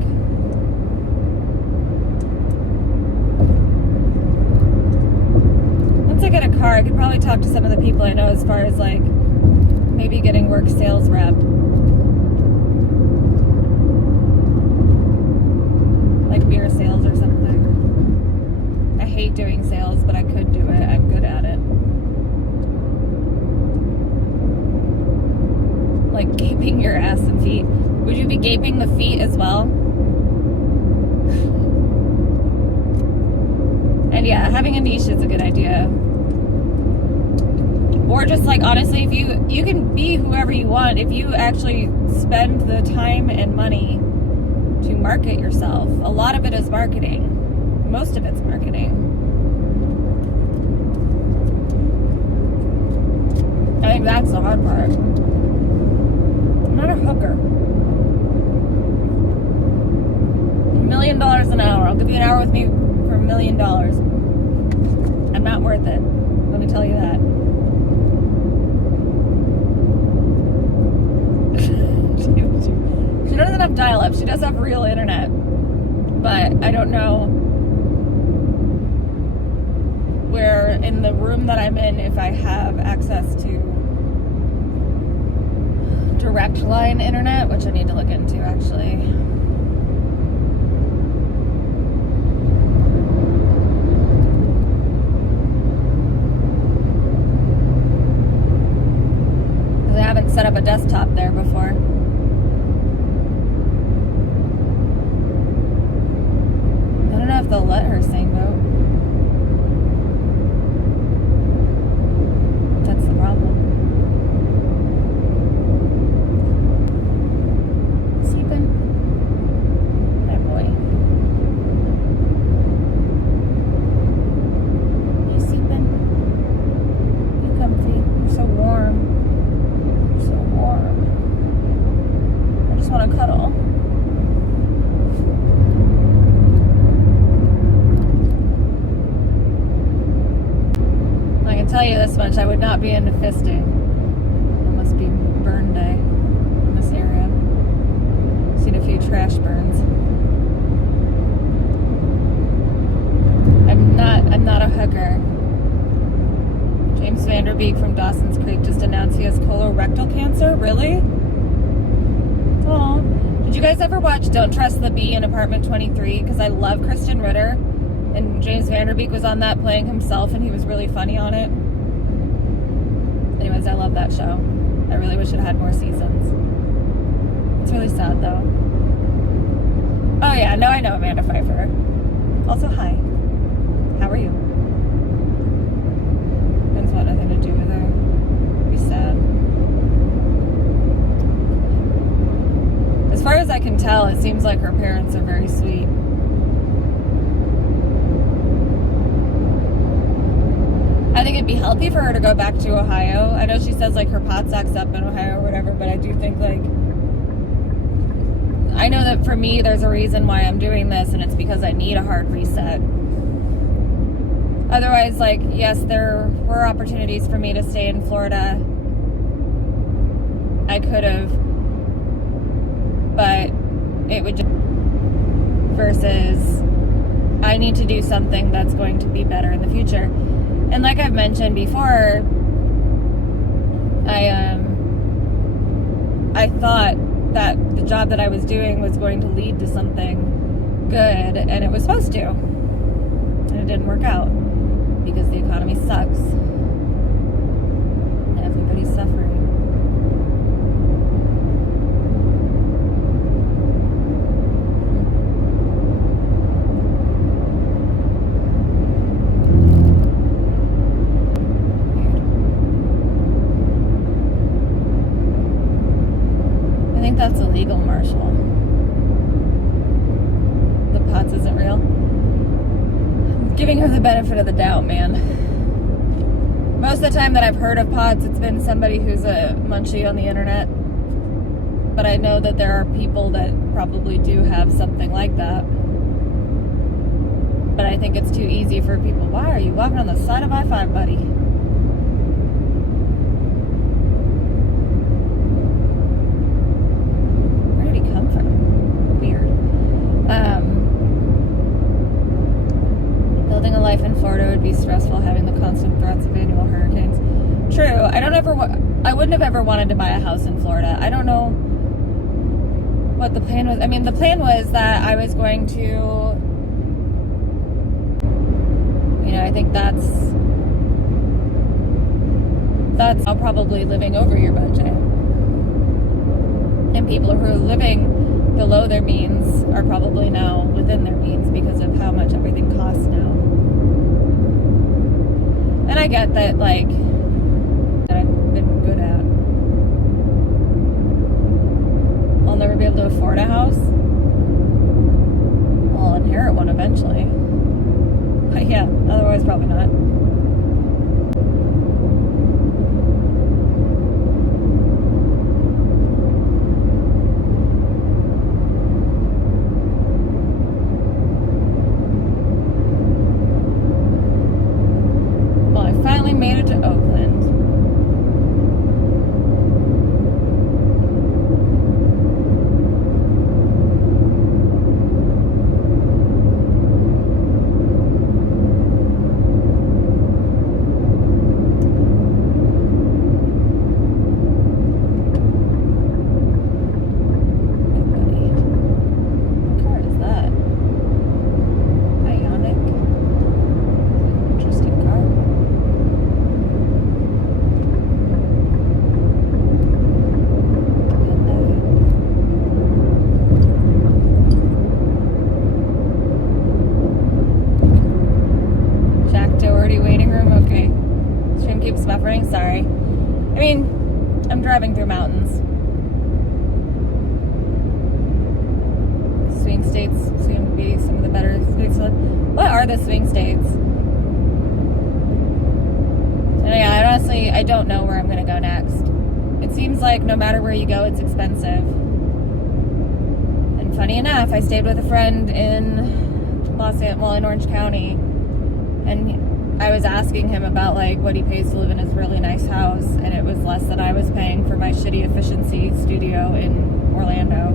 Once I get a car, I could probably talk to some of the people I know as far as like maybe getting work sales rep. Like beer sales or something. I hate doing sales, but I could do it. I'm good at it. Like gaping your ass and feet. Would you be gaping the feet as well? And yeah, having a niche is a good idea. Or just like, honestly, if you can be whoever you want, if you actually spend the time and money to market yourself. A lot of it is marketing. Most of it's marketing. I think that's the hard part. I'm not a hooker. $1 million an hour. I'll give you an hour with me for $1 million. I'm not worth it. Let me tell you that. She doesn't have dial-up. She does have real internet. But I don't know where in the room that I'm in if I have access to direct line internet, which I need to look into actually. Because I haven't set up a desktop there before. I don't know if they'll let her sing vote. That's the problem. Sleeping? That boy. You sleeping? You comfy? You're so warm. You're so warm. I just want to cuddle. Tell you this much, I would not be into fisting. It must be burn day in this area. Seen a few trash burns. I'm not a hooker. James Vanderbeek from Dawson's Creek just announced he has colorectal cancer. Really? Oh. Did you guys ever watch Don't Trust the Bee in Apartment 23? Because I love Kristen Ritter. And James Vanderbeek was on that playing himself, and he was really funny on it. Anyways, I love that show. I really wish it had more seasons. It's really sad, though. Oh, yeah. No, I know Amanda Pfeiffer. Also, hi. How are you? Friends want nothing to do with her. It'd be sad. As far as I can tell, it seems like her parents are very sweet. I think it'd be healthy for her to go back to Ohio. I know she says like her pot sack's up in Ohio or whatever, but I do think like, I know that for me there's a reason why I'm doing this, and it's because I need a hard reset. Otherwise, like, yes, there were opportunities for me to stay in Florida. I could have, but it would just, versus I need to do something that's going to be better in the future. And like I've mentioned before, I thought that the job that I was doing was going to lead to something good, and it was supposed to. And it didn't work out because the economy sucks. Everybody's suffering. legal, Marshall. The POTS isn't real. I'm giving her the benefit of the doubt, man. Most of the time that I've heard of POTS, it's been somebody who's a munchie on the internet. But I know that there are people that probably do have something like that. But I think it's too easy for people. Why are you walking on the side of I-5, buddy? Where did he come from? Weird. Building a life in Florida would be stressful, having the constant threats of annual hurricanes. True. I wouldn't have ever wanted to buy a house in Florida. I don't know what the plan was. I mean, the plan was that I was going to, I think that's probably living over your budget. And people who are living below their means are probably now within their means because of how much everything costs now. And I get that, that I've been good at. I'll never be able to afford a house. I'll inherit one eventually. But yeah, otherwise probably not. Well, I finally made it to Oakland. Sorry. I mean, I'm driving through mountains. Swing states seem to be some of the better states to live. What are the swing states? And yeah, honestly, I don't know where I'm going to go next. It seems like no matter where you go, it's expensive. And funny enough, I stayed with a friend in Orange County, and I was asking him about what he pays to live in his really nice house, and it was less than I was paying for my shitty efficiency studio in Orlando.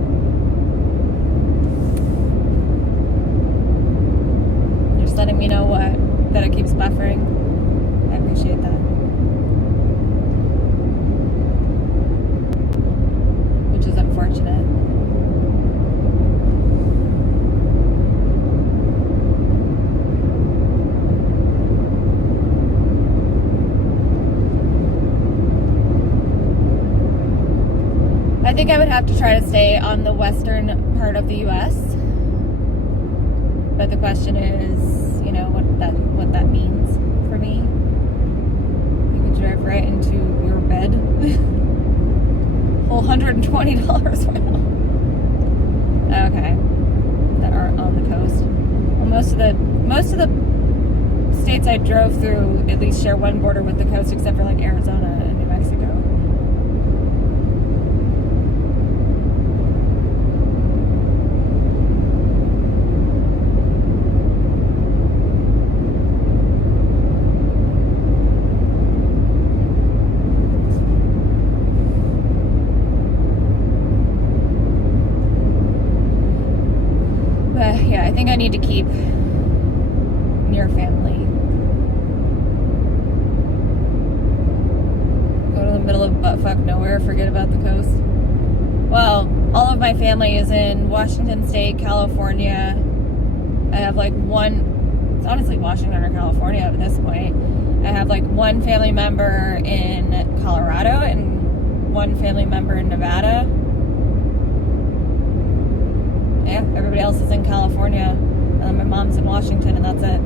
You're just letting me know that it keeps buffering. I appreciate that. Which is unfortunate. I think I would have to try to stay on the western part of the U.S. But the question is, what that means for me. You could drive right into your bed. Whole $120 right now. Okay, that aren't on the coast. Well, most of the states I drove through at least share one border with the coast, except for Arizona and New Mexico. Yeah, I think I need to keep near family. Go to the middle of buttfuck nowhere, forget about the coast. Well, all of my family is in Washington State, California. I have it's honestly Washington or California at this point. I have one family member in Colorado and one family member in Nevada. Yeah, everybody else is in California, and my mom's in Washington, and that's it.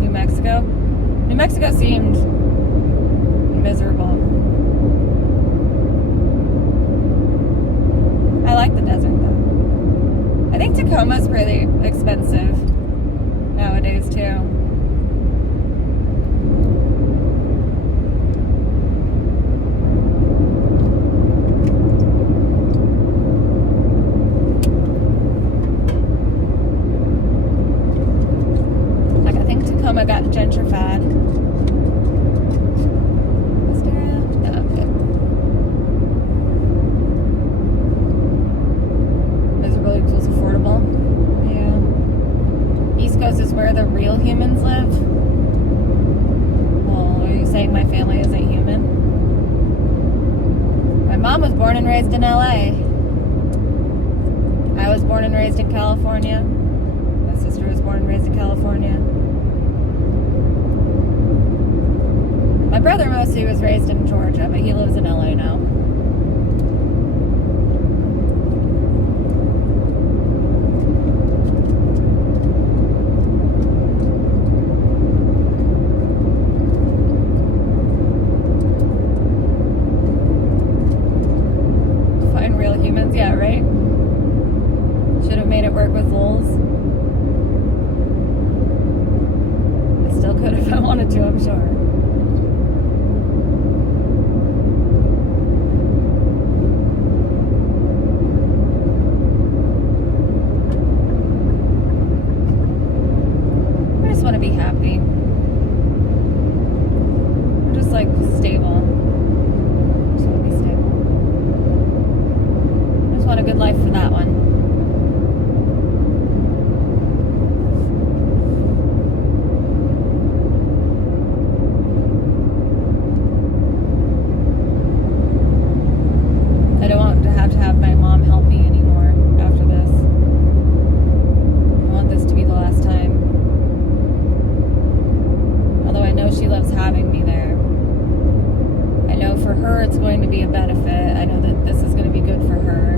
New Mexico? New Mexico seemed miserable. like the desert though. I think Tacoma's pretty expensive nowadays too. Like I think Tacoma got gentrified. Is there a... No, okay. Miserable equals affordable. Yeah. East Coast is where the real humans live. Well, are you saying my family isn't human? My mom was born and raised in LA. I was born and raised in California. My sister was born and raised in California. My brother mostly was raised in Georgia, but he lives in LA now. Find real humans, yeah, right? Should have made it work with Lulz. I still could if I wanted to, I'm sure. Want to be happy. I'm just like stable. Just want to be stable. I just want a good life for that one. I don't want to have my mom help me anymore after this. I want this to be the last time. Although I know she loves having me there. I know for her it's going to be a benefit. I know that this is going to be good for her.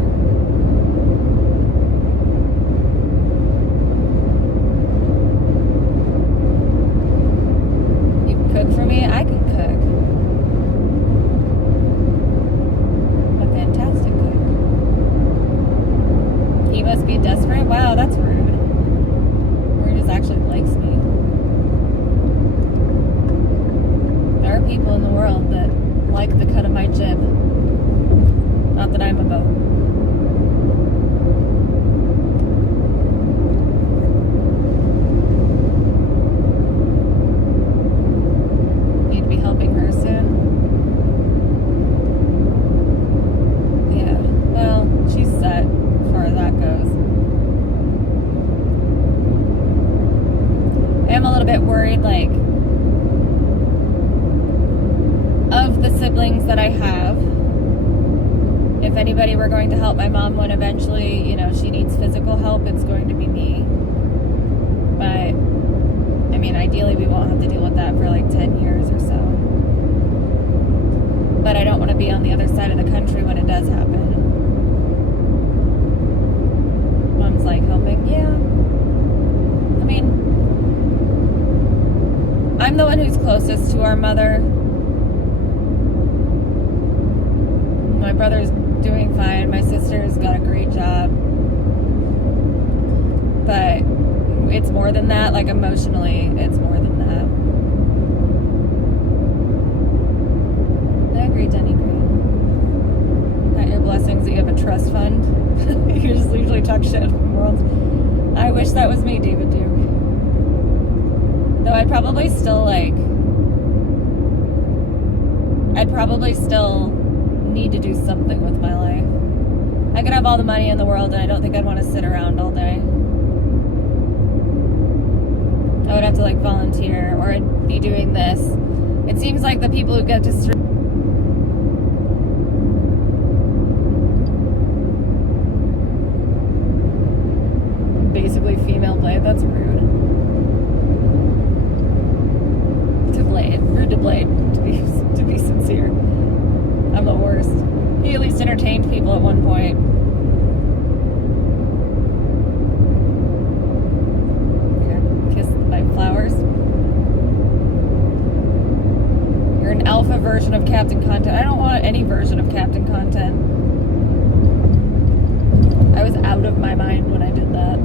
You can cook for me? I can cook. I'm a fantastic cook. He must be desperate? Wow, that's rude. Or he just actually likes me. There are people in the world that like the cut of my jib. Not that I'm a boat. Need to be helping her soon. Yeah, well, she's set as far as that goes. I am a little bit worried, like, of the siblings that I have, if anybody were going to help my mom when eventually, you know, she needs physical help, it's going to be me. But, I mean, ideally we won't have to deal with that for like 10 years or so. But I don't want to be on the other side of the country when it does happen. Mom's like helping, yeah. I mean, I'm the one who's closest to our mother. My brother's doing fine. My sister's got a great job. But it's more than that. Like, emotionally, it's more than that. I agree, Denny Green. Not your blessings that you have a trust fund. You just usually talk shit from the world. I wish that was me, David Duke. Though I'd probably still, like... I'd probably still... need to do something with my life. I could have all the money in the world and I don't think I'd want to sit around all day. I would have to like volunteer or I'd be doing this. It seems like the people who get to basically female Blade, that's rude. To Blade, rude to Blade, to be sincere. I'm the worst. He at least entertained people at one point. Okay. Kiss my flowers. You're an alpha version of Captain Content. I don't want any version of Captain Content. I was out of my mind when I did that.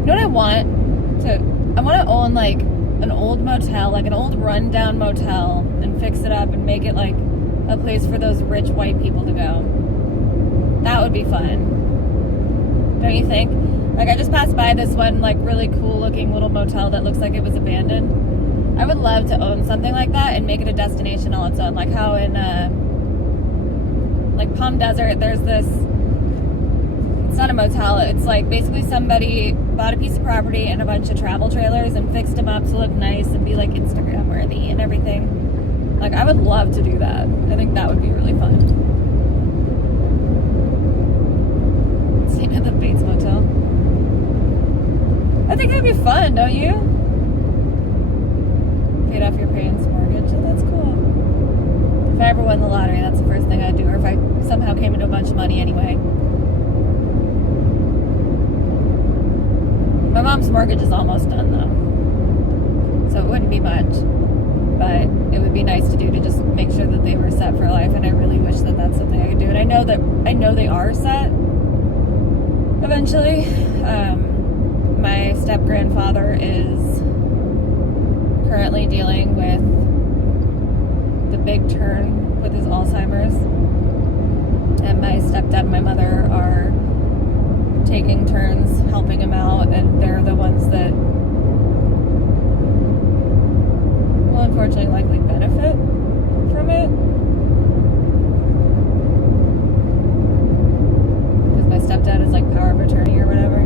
You know what I want to own like an old motel, like an old rundown motel, and fix it up and make it like a place for those rich white people to go. That would be fun. Don't you think? Like, I just passed by this one like really cool looking little motel that looks like it was abandoned. I would love to own something like that and make it a destination all its own. Like how in like Palm Desert, there's this, it's not a motel, it's like basically somebody bought a piece of property and a bunch of travel trailers and fixed them up to look nice and be like Instagram worthy and everything. Like, I would love to do that. I think that would be really fun. Staying at the Bates Motel. I think that'd be fun, don't you? Paid off your parents' mortgage. Oh, that's cool. If I ever won the lottery, that's the first thing I'd do. Or if I somehow came into a bunch of money anyway. My mom's mortgage is almost done, though. So it wouldn't be much. But it would be nice to do to just make sure that they were set for life. And I really wish that that's something I could do. And I know they are set eventually. My step-grandfather is currently dealing with the big turn with his Alzheimer's. And my stepdad and my mother are taking turns helping him out, and they're the ones that will unfortunately likely benefit from it. Because my stepdad is like power of attorney or whatever.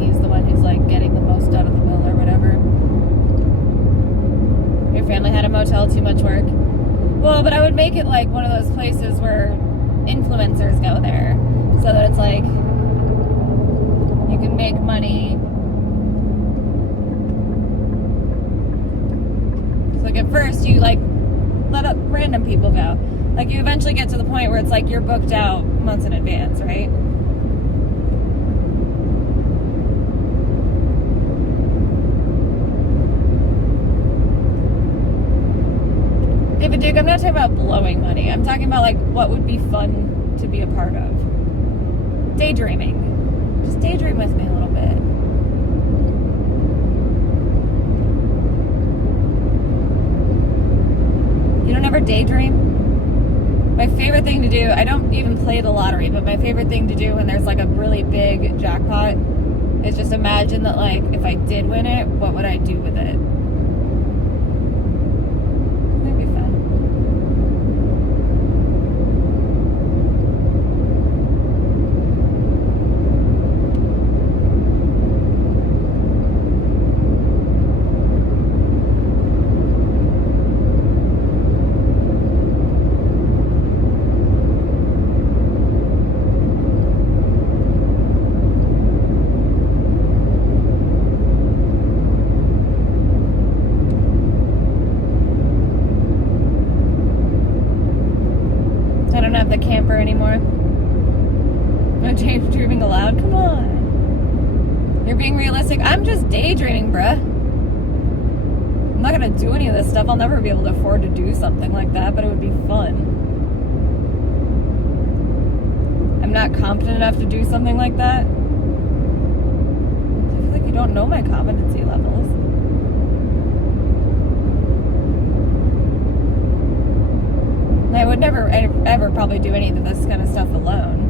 He's the one who's like getting the most out of the bill or whatever. Your family had a motel, too much work. Well, but I would make it like one of those places where influencers go there, so that it's like you can make money. So like at first you like let up random people go. Like you eventually get to the point where it's like you're booked out months in advance, right? David Duke, I'm not talking about blowing money. I'm talking about like what would be fun to be a part of. Daydreaming. Just daydream with me a little bit. You don't ever daydream? My favorite thing to do, I don't even play the lottery, but my favorite thing to do when there's like a really big jackpot is just imagine that like if I did win it, what would I do with it? The camper anymore. No daydreaming allowed? Come on. You're being realistic. I'm just daydreaming, bruh. I'm not gonna do any of this stuff. I'll never be able to afford to do something like that, but it would be fun. I'm not competent enough to do something like that. I feel like you don't know my competency levels. I would never, ever probably do any of this kind of stuff alone.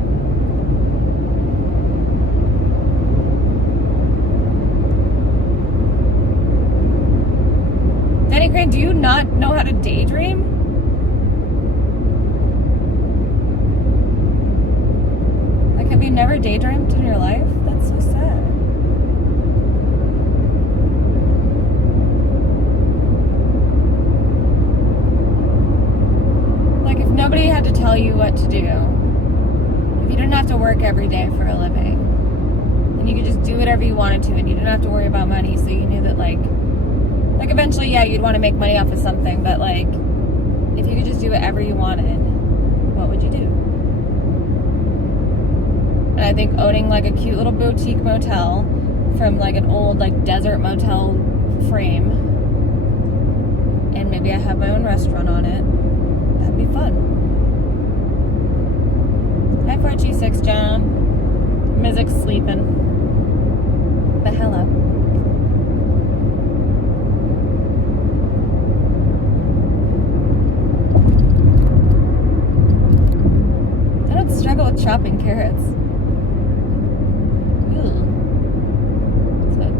Danny Crane, do you not know how to daydream? Like, have you never daydreamed in your life? That's so sad. Nobody had to tell you what to do. If you didn't have to work every day for a living, and you could just do whatever you wanted to, and you didn't have to worry about money, so you knew that like eventually, yeah, you'd want to make money off of something, but like, if you could just do whatever you wanted, what would you do? And I think owning like a cute little boutique motel from like an old like desert motel frame, and maybe I have my own restaurant on it, that'd be fun. Hi, 4G6, John. Mizzik's sleeping. But hello. I don't struggle with chopping carrots. Ew. So,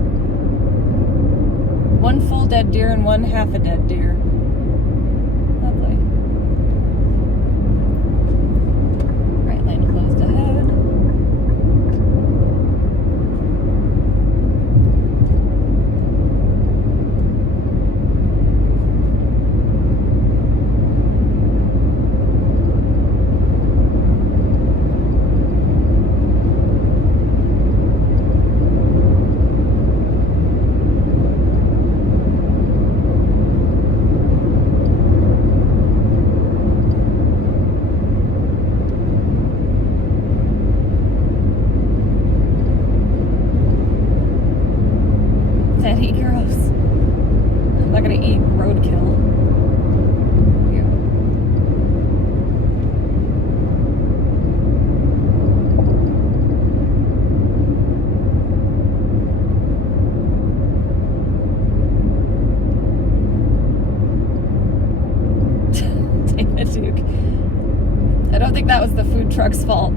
one full dead deer and one half a dead deer. Lovely. Right lane closed ahead. Sandy, gross. I'm not gonna eat roadkill. Yeah. David Duke. I don't think that was the food truck's fault.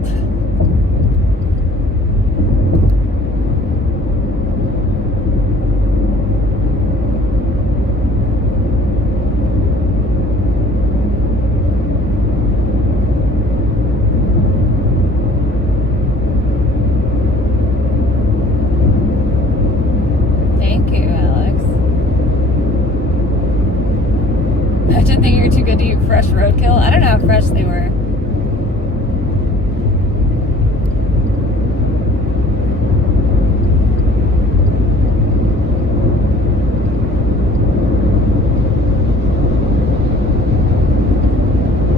I didn't think you were too good to eat fresh roadkill. I don't know how fresh they were.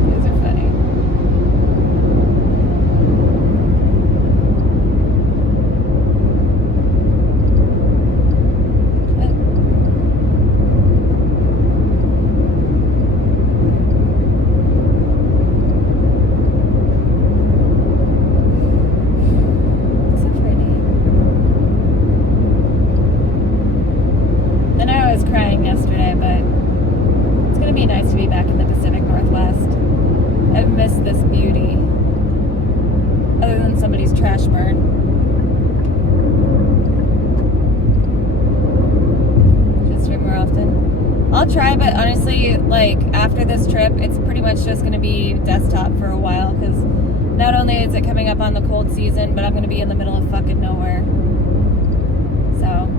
These are funny. Yesterday, but it's going to be nice to be back in the Pacific Northwest. I've missed this beauty, other than somebody's trash burn. Should stream more often. I'll try, but honestly, like, after this trip, it's pretty much just going to be desktop for a while, because not only is it coming up on the cold season, but I'm going to be in the middle of fucking nowhere. So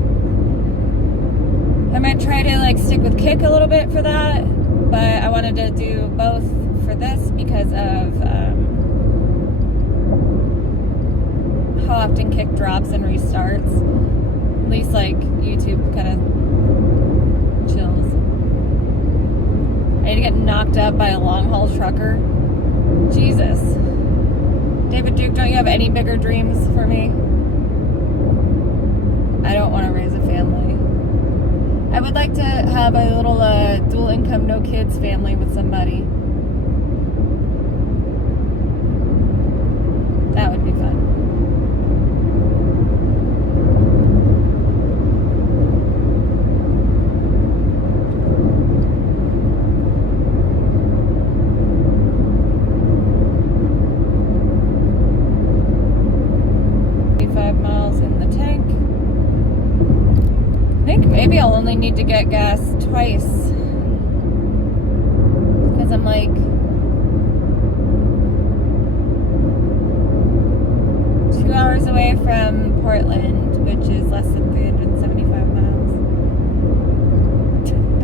I might try to like stick with Kick a little bit for that, but I wanted to do both for this because of how often Kick drops and restarts. At least like YouTube kind of chills. I need to get knocked up by a long haul trucker. Jesus. David Duke, don't you have any bigger dreams for me? I don't want to raise a family. I would like to have a little dual income, no kids family with somebody. That would be fun. Maybe I'll only need to get gas twice, because I'm like 2 hours away from Portland, which is less than 375 miles.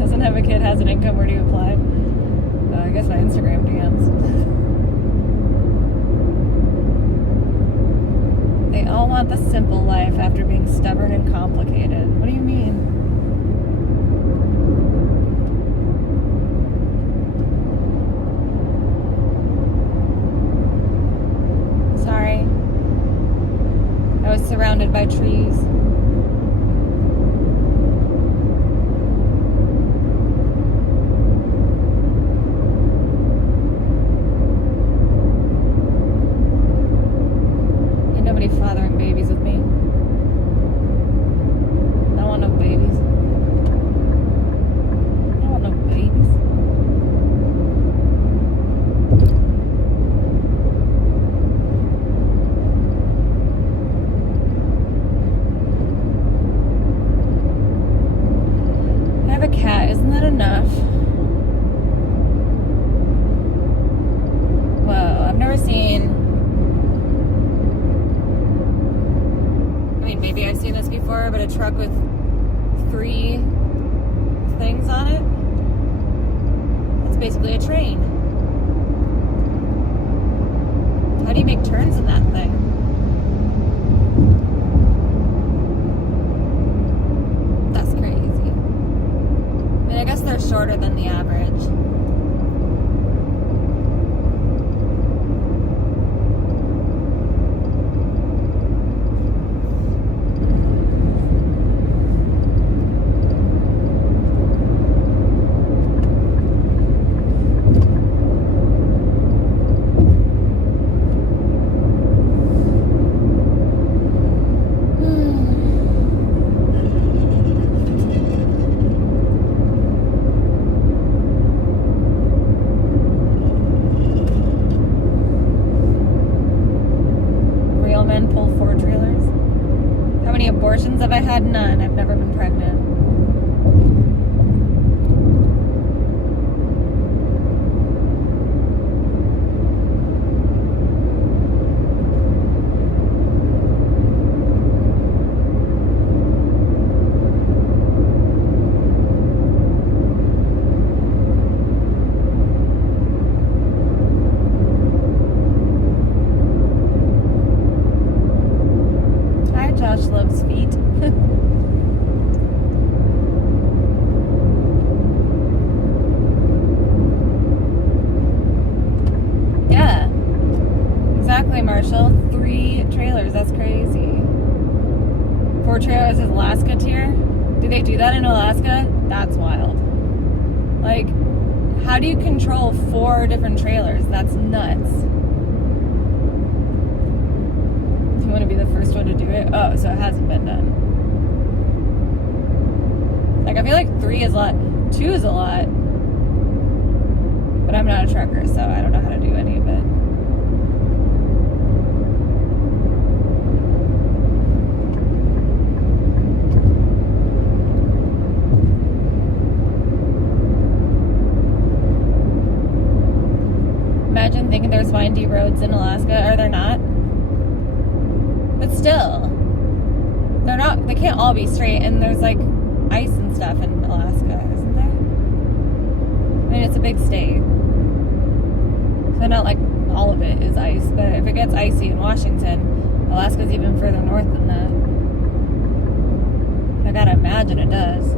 Doesn't have a kid, has an income, where do you apply? I guess my Instagram DMs. They all want the simple life after being stubborn and complicated. What do you mean? Sorry. I was surrounded by trees. that enough? Whoa, I've never seen... I mean, maybe I've seen this before, but a truck with 3 things on it? It's basically a train. How do you make turns in that thing? That's crazy. I mean, I guess they're shorter than the average. Have I had? None. I've never been pregnant. Hi, Josh loves feet. Yeah, exactly, Marshall. 3 trailers, that's crazy. 4 trailers is Alaska tier? Do they do that in Alaska? That's wild. Like, how do you control 4 different trailers? That's nuts. Do you want to be the first one to do it? Oh, so it hasn't been done. Like, I feel like 3 is a lot. 2 is a lot. But I'm not a trucker, so I don't know how to do any of it. Imagine thinking there's windy roads in Alaska. Are there not? But still, they're not. They can't all be straight, and there's like ice and stuff in Alaska, isn't there? I mean, it's a big state, so not like all of it is ice. But if it gets icy in Washington, Alaska's even further north than that. I gotta imagine it does.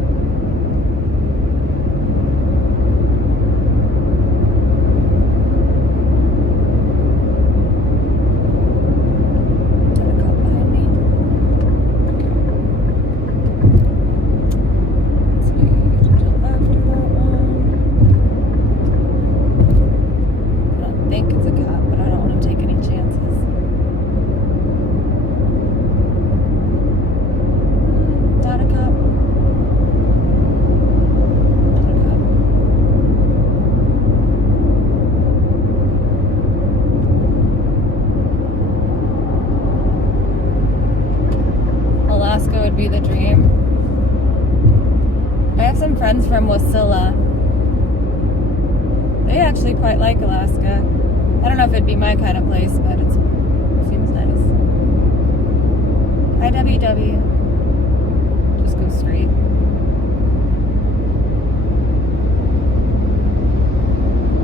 Would be the dream. I have some friends from Wasilla. They actually quite like Alaska. I don't know if it'd be my kind of place, but it seems nice. Hi, WW. Just go straight.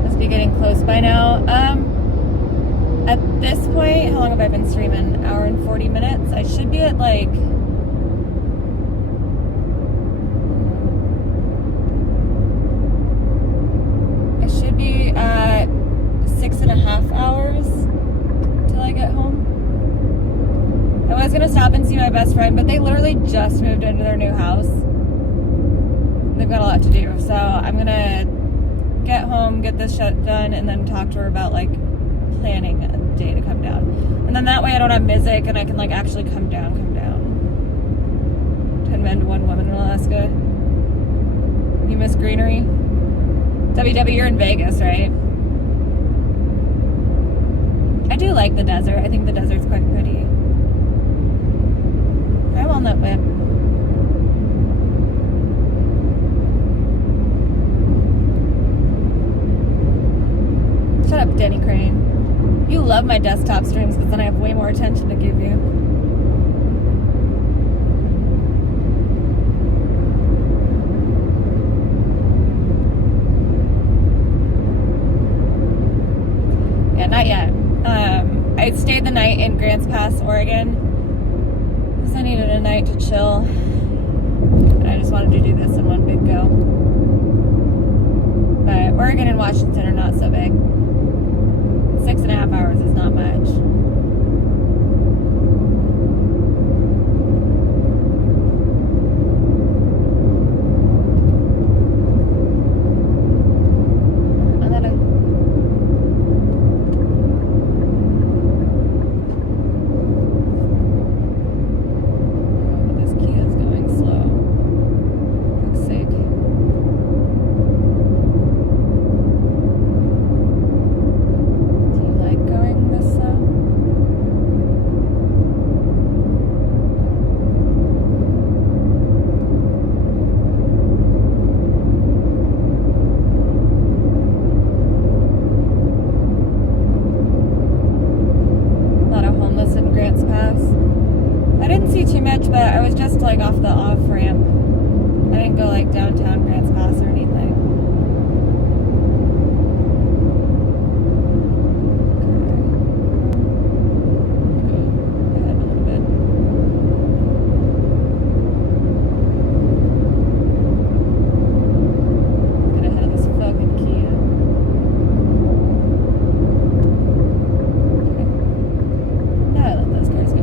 Must be getting close by now. At this point, how long have I been streaming? An hour and 40 minutes? I should be at like... at 6.5 hours till I get home. I was gonna stop and see my best friend, but they literally just moved into their new house. They've got a lot to do, so I'm gonna get home, get this shit done, and then talk to her about like planning a day to come down. And then that way I don't have Mizzik and I can like actually come down. 10 men to 1 woman in Alaska. You miss greenery? WW, you're in Vegas, right? I do like the desert. I think the desert's quite pretty. Hi, Walnut Whip. Danny Crane. You love my desktop streams because then I have way more attention to give you. Yeah, not yet. I stayed the night in Grants Pass, Oregon, because I needed a night to chill. And I just wanted to do this in one big go. But Oregon and Washington are not so big. 6.5 hours is not much. But I was just like off the off ramp. I didn't go like downtown Grants Pass or anything. Go ahead a little bit. Get ahead of this fucking Kia. Okay. Now I let those cars go.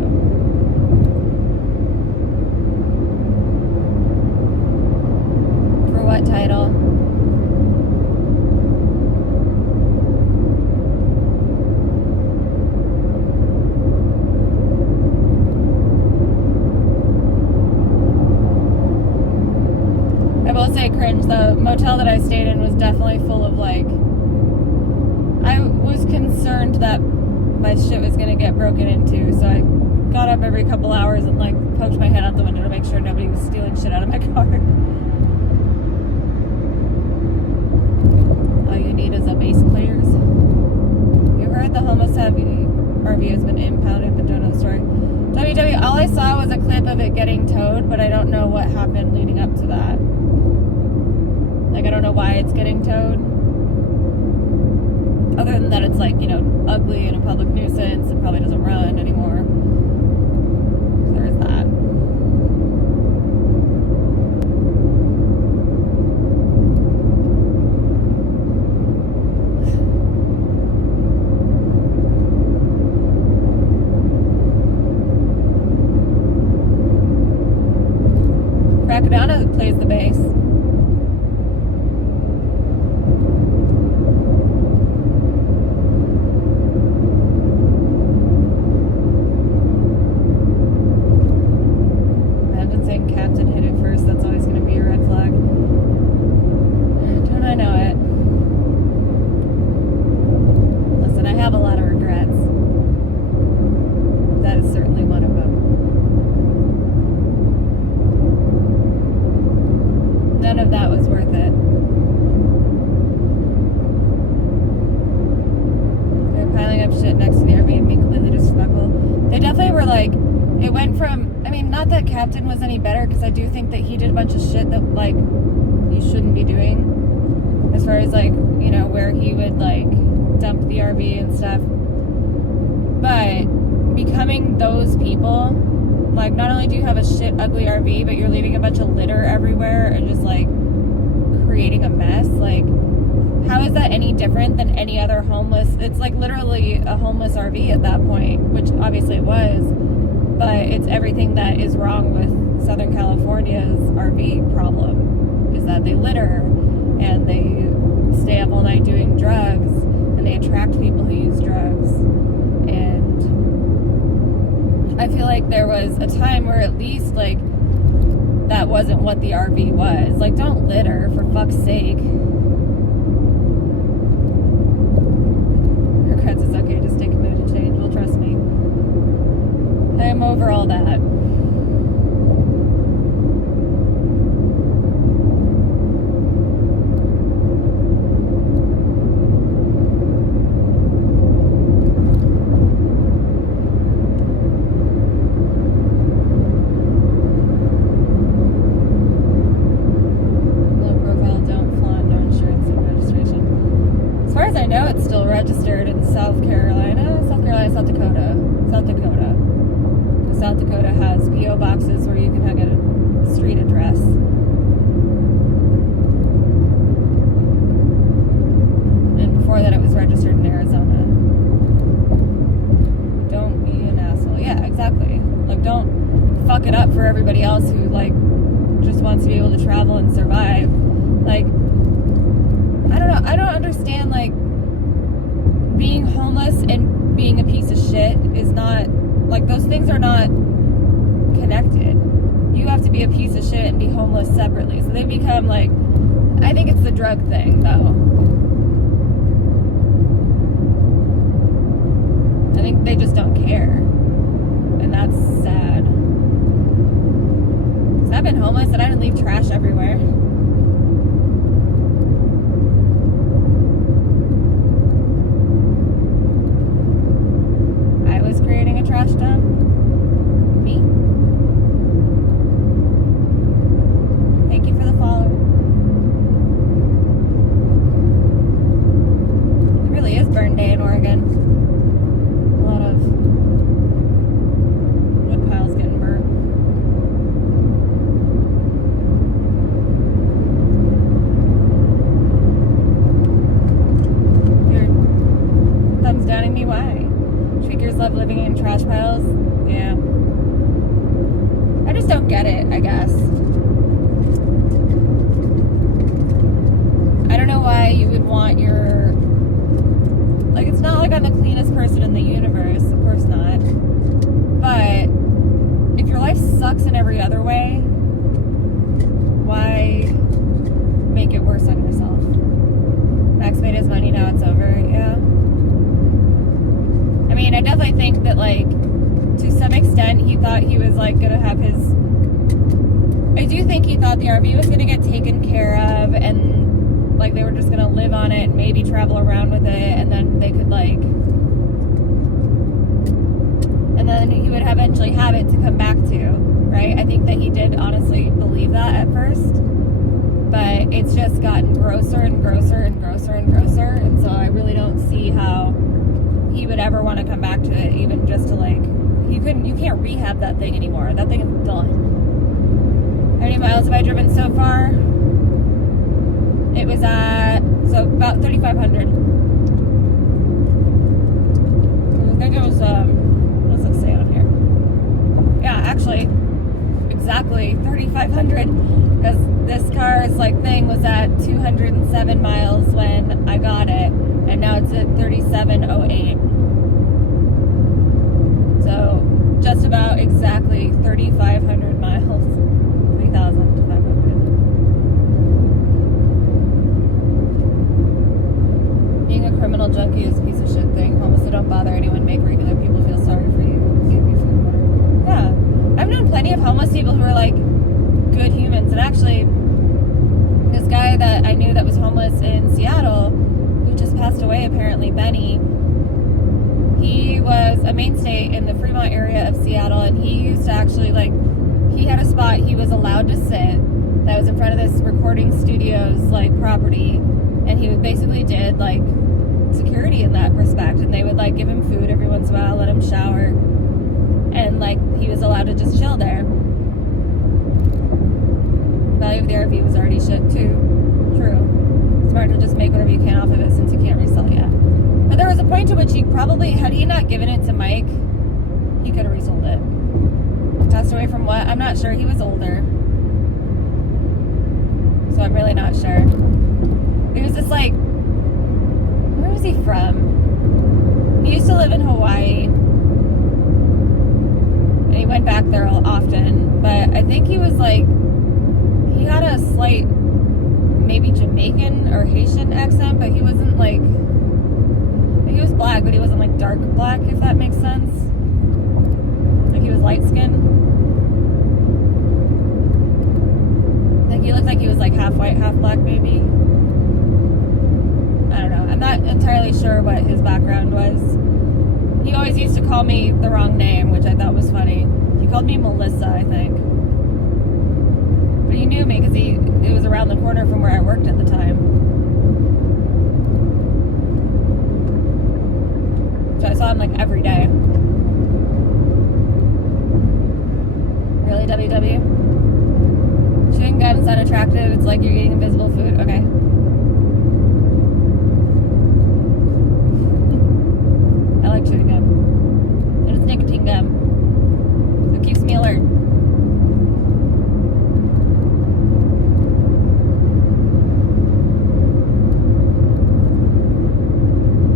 What title? I will say cringe. The motel that I stayed in was definitely full of like, I was concerned that my shit was gonna get broken into, so I got up every couple hours and like poked my head out the window to make sure nobody was stealing shit out of my car. As a bass players. You heard the homeless RV has been impounded, but don't know the story. WW, all I saw was a clip of it getting towed, but I don't know what happened leading up to that. Like, I don't know why it's getting towed. Other than that, it's like, you know, ugly and a public nuisance and probably doesn't run anymore. So there's that. Cracodana plays the bass. Imagine saying Captain hit it first. That's always going to be a red flag. Don't I know it? Listen, I have a lot of regrets. That is certainly one of them. None of that was worth it. They're piling up shit next to the Airbnb, completely disrespectful. They definitely were like, it went from, I mean, not that Captain was any better, because I do think that he did a bunch of shit that, like, you shouldn't be doing. As far as, like, you know, where he would, like, dump the RV and stuff. But becoming those people, like, not only do you have a shit ugly RV, but you're leaving a bunch of litter everywhere and just, like, creating a mess. Like, how is that any different than any other homeless? It's, like, literally a homeless RV at that point, which obviously it was. But it's everything that is wrong with Southern California's RV problem, is that they litter and they stay up all night doing drugs and they attract people who use drugs. And I feel like there was a time where at least, like, that wasn't what the RV was. Like, don't litter, for fuck's sake. Regrets, it's okay, just stay committed to change. Well, trust me. I am over all that. registered in South Dakota. South Dakota has P.O. boxes where you can have a street address. And before that it was registered in Arizona. Don't be an asshole. Yeah, exactly. Like, don't fuck it up for everybody else who, like, just wants to be able to travel and survive. Like, I don't know. I don't understand, like, being homeless and being a piece of shit is not, like, those things are not connected. You have to be a piece of shit and be homeless separately. So they become, like, I think it's the drug thing, though. I think they just don't care. And that's sad. 'Cause I've been homeless and I didn't leave trash everywhere. I was creating a trash dump. Me. Thank you for the follow. It really is burn day in Oregon. A lot of wood piles getting burnt. Your thumbs downing me? Why? Tweakers love living in trash piles? Yeah. I just don't get it, I guess. I don't know why you would want your... Like, it's not like I'm the cleanest person in the universe. Of course not. But if your life sucks in every other way, why make it worse on yourself? Max made his money, now it's over. Yeah. I mean, I definitely think that, like, to some extent, he thought he was, like, gonna have his... I do think he thought the RV was gonna get taken care of, and, like, they were just gonna live on it and maybe travel around with it, and then they could, like... And then he would eventually have it to come back to, right? I think that he did honestly believe that at first, but it's just gotten grosser and grosser and grosser and grosser, and so I really don't see how he would ever want to come back to it, even just to, like, you can't rehab that thing anymore. That thing is done. How many miles have I driven so far? It was at, so about 3,500. I think it was, what's it say on here? Yeah, actually, exactly 3,500, because this car's, like, thing was at 207 miles when I got it, and now it's at 3,708. So, just about exactly 3,500 miles. 3,500. Being a criminal junkie is a piece of shit thing. Homeless, so don't bother anyone. Make regular people feel sorry for you. Give you food and water. Yeah. I've known plenty of homeless people who are, like, good humans. And actually, this guy that I knew that was homeless in Seattle, who just passed away apparently, Benny, he was a mainstay in the Fremont area of Seattle, and he used to actually, like, he had a spot he was allowed to sit that was in front of this recording studio's, like, property, and he basically did, like, security in that respect, and they would, like, give him food every once in a while, let him shower, and, like, he was allowed to just chill there. Value of the RV was already shit too. True. Smart to just make whatever you can off of it since you can't resell yet. But there was a point to which he probably, had he not given it to Mike, he could have resold it. Passed away from what? I'm not sure. He was older. So I'm really not sure. He was just like, where was he from? He used to live in Hawaii. And he went back there often. But I think he was like, he had a slight, maybe Jamaican or Haitian accent, but he wasn't like, he was black, but he wasn't like dark black, if that makes sense. Like he was light skinned. Like he looked like he was like half white, half black maybe. I don't know. I'm not entirely sure what his background was. He always used to call me the wrong name, which I thought was funny. He called me Melissa, I think. But he knew me because it was around the corner from where I worked at the time. gun like every day. Really, WW? Chewing gum is unattractive. It's like you're eating invisible food. Okay. I like chewing gum. And it's nicotine gum. So it keeps me alert.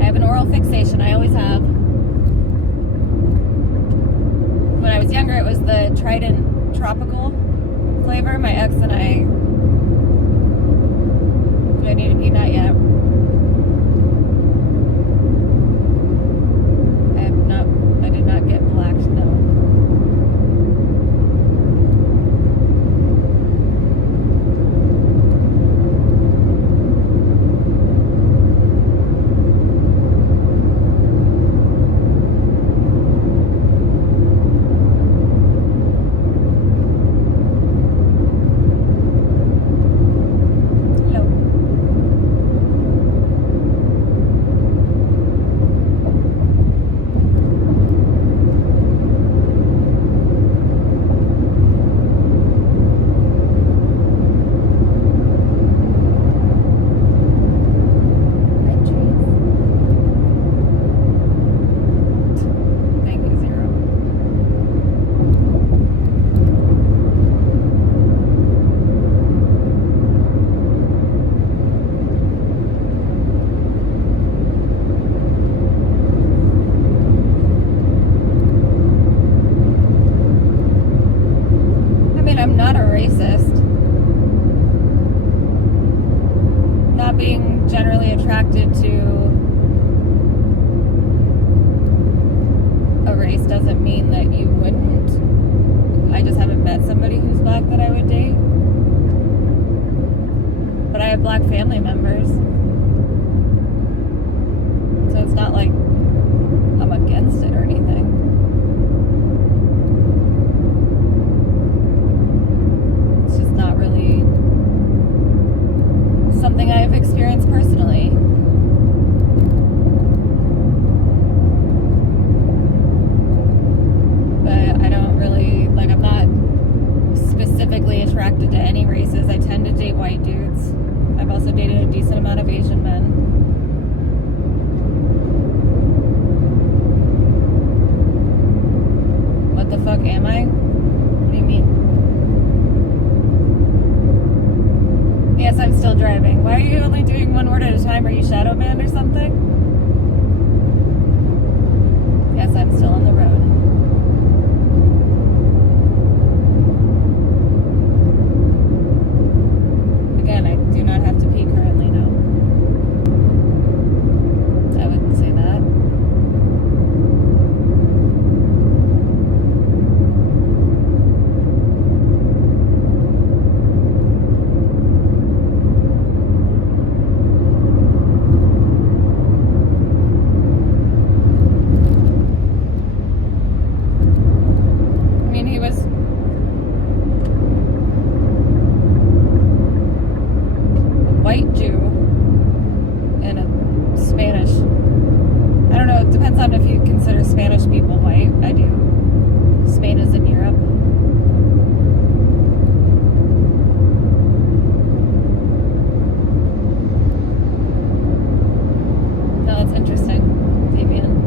I have an oral fixation. I always have. When I was younger, it was the Trident Tropical flavor. My ex and I. Do I need to pee? Not yet. I did not get blacked, no. I'm not a racist. Not being generally attracted to a race doesn't mean that you wouldn't. I just haven't met somebody who's black that I would date. But I have black family members. So it's not like I'm against it or anything. Not really something I have experienced personally. But I don't really, like, I'm not specifically attracted to any races. I tend to date white dudes. I've also dated a decent amount of Asian men. What the fuck am I? What do you mean? Yes, I'm still driving. Why are you only doing one word at a time? Are you shadow banned or something? Yes, I'm still on the road. Again, I do not have to pee currently, no. I wouldn't say that. White Jew and a Spanish. I don't know, it depends on if you consider Spanish people white. I do. Spain is in Europe. No, that's interesting, Damien.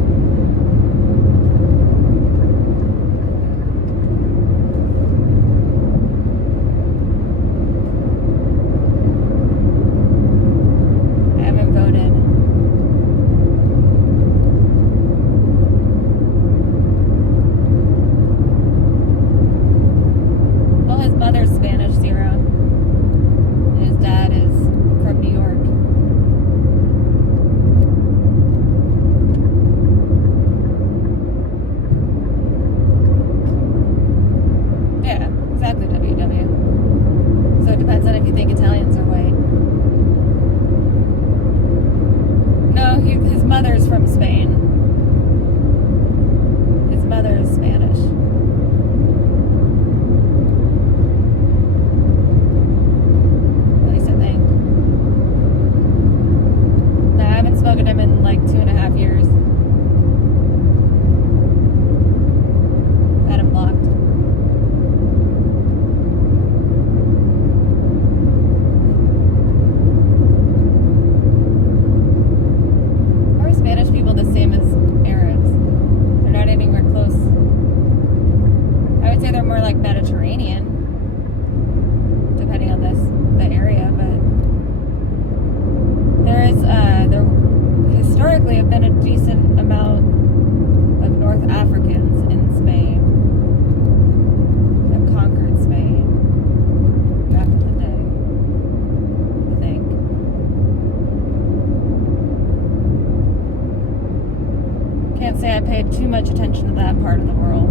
I paid too much attention to that part of the world.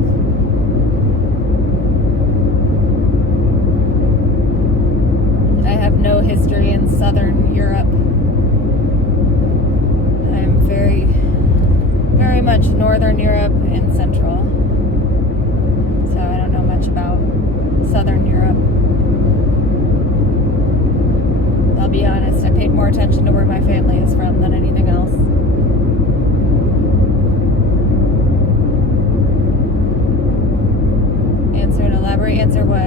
I have no history in Southern Europe. I'm very, very much Northern Europe and Central. So I don't know much about Southern Europe. I'll be honest, I paid more attention to where my family is from than anything else. Answer and elaborate. Answer what?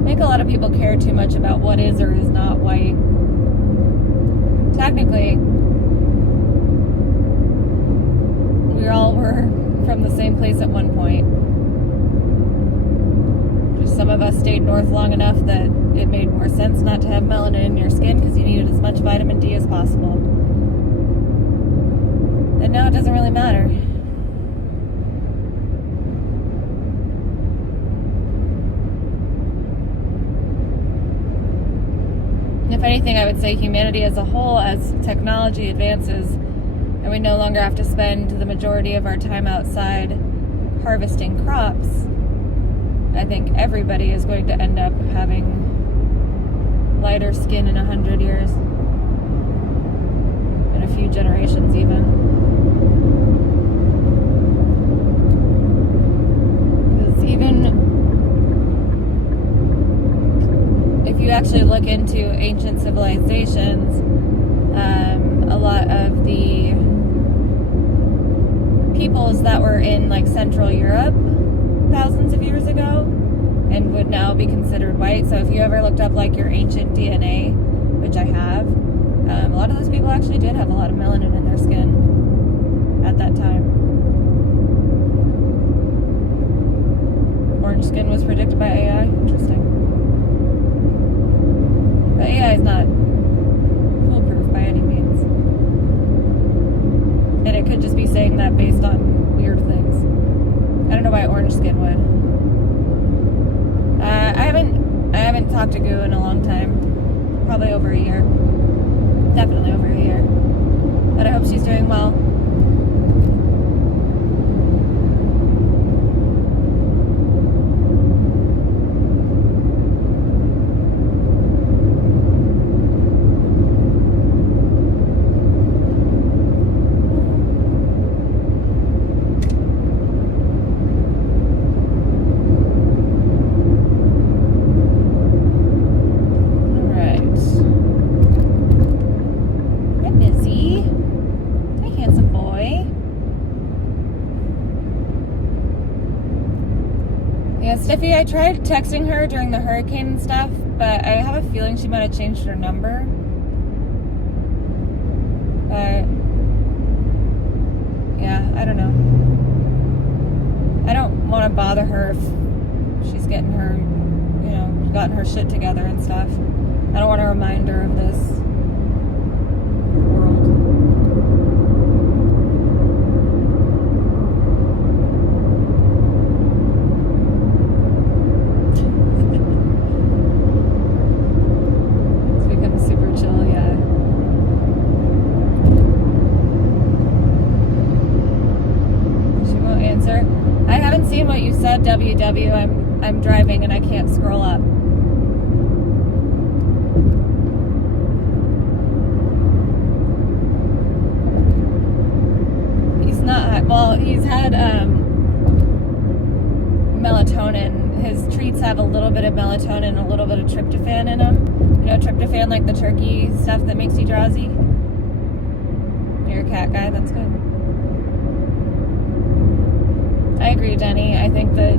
I think a lot of people care too much about what is or is not white. Technically, we all were from the same place at one point. Just some of us stayed north long enough that it made more sense not to have melanin in your skin because you needed as much vitamin D as possible. And now it doesn't really matter. If anything, I would say humanity as a whole, as technology advances and we no longer have to spend the majority of our time outside harvesting crops, I think everybody is going to end up having lighter skin in 100 years. In a few generations even. Because even if you actually look into ancient civilizations, a lot of the peoples that were in like Central Europe thousands of years ago and would now be considered white. So if you ever looked up like your ancient DNA, which I have, a lot of those people actually did have a lot of melanin in their skin at that time. Orange skin was predicted by AI. Interesting. But AI is not foolproof by any means. And it could just be saying that based on weird things. I don't know why orange skin would. I haven't talked to Goo in a long time. Probably over a year. Definitely over a year. But I hope she's doing well. Stiffy, I tried texting her during the hurricane and stuff, but I have a feeling she might have changed her number. But yeah, I don't know. I don't want to bother her if she's getting her, gotten her shit together and stuff. I don't want to remind her of this world. WW, I'm driving and I can't scroll up. He's not, well, he's had melatonin. His treats have a little bit of melatonin and a little bit of tryptophan in them. You know, tryptophan, like the turkey stuff that makes you drowsy. You're a cat guy, that's good. I agree, Denny. I think that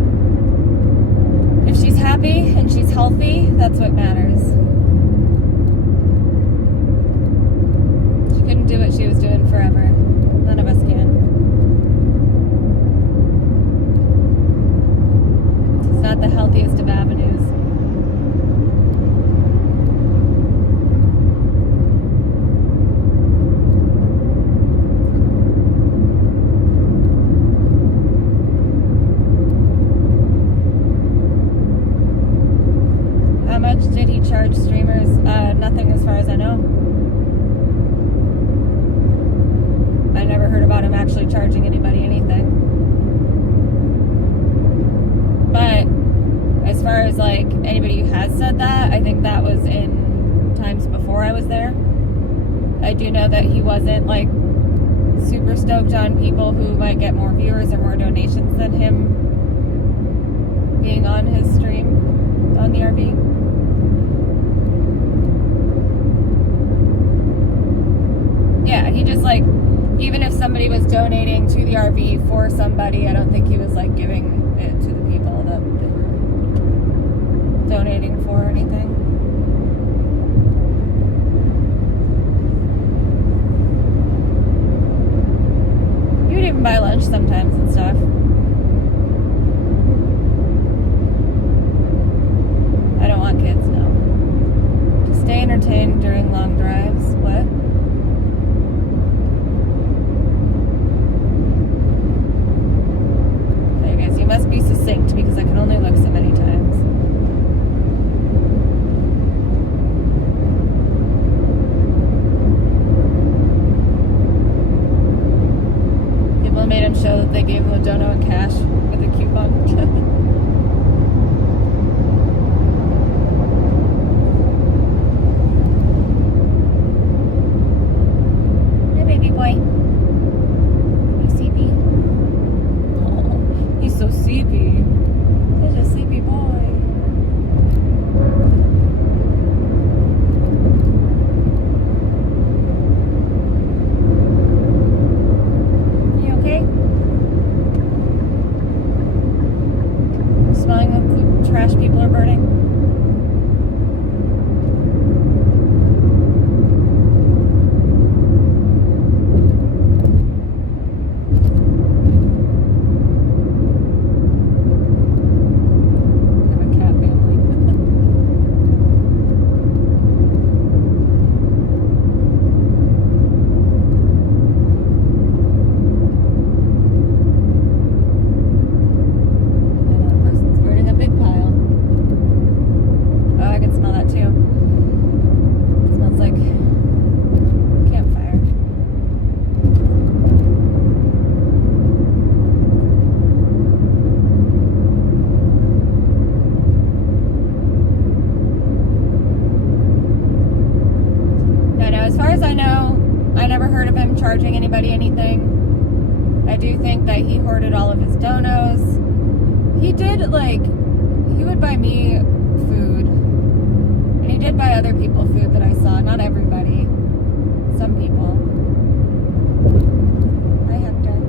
if she's happy and she's healthy, that's what matters. She couldn't do what she was doing forever. None of us can. It's not the healthiest of avenues. as I know. I never heard about him actually charging anybody anything. But as far as like anybody who has said that, I think that was in times before I was there. I do know that he wasn't like super stoked on people who might get more viewers or more donations than him being on his stream on the RV. Yeah, he just like, even if somebody was donating to the RV for somebody, I don't think he was like giving it to the people that they were donating for or anything. You would even buy lunch sometimes and stuff. I don't want kids, no. To stay entertained during long drives. What? There, guys, you must be succinct because I can only look so many times. People made him show that they gave him a dono in cash with a coupon. Charging anybody anything. I do think that he hoarded all of his donos. He did, like, he would buy me food, and he did buy other people food that I saw. Not everybody, some people. Hi, Hector.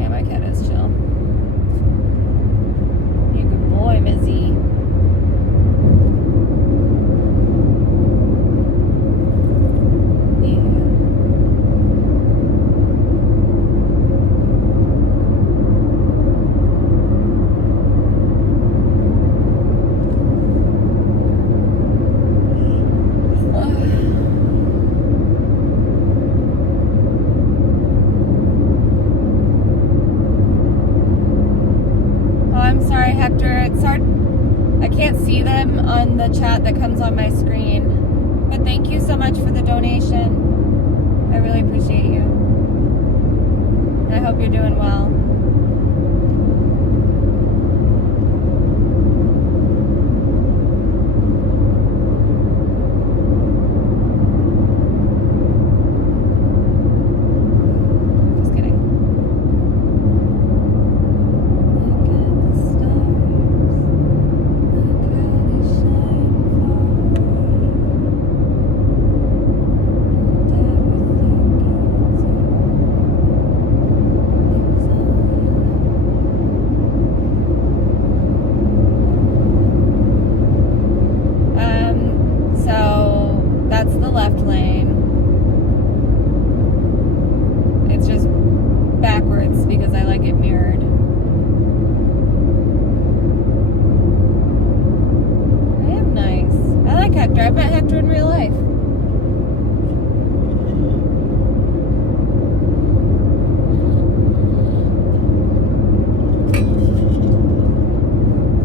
Yeah, my cat is chill. You're a good boy, Mizzy. On the chat that comes on my screen, but thank you so much for the donation. I really appreciate you, and I hope you're doing well. Hector. I've met Hector in real life.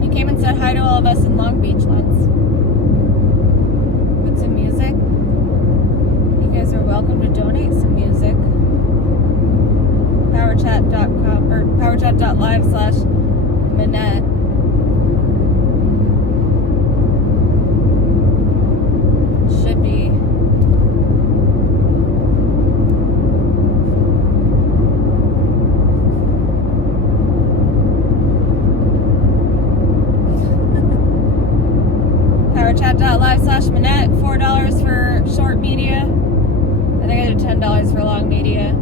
He came and said hi to all of us in Long Beach once. With some music. or powerchat.live/Minette. Should be. Powerchat.live/Minette, $4 for short media. I think I did $10 for long media.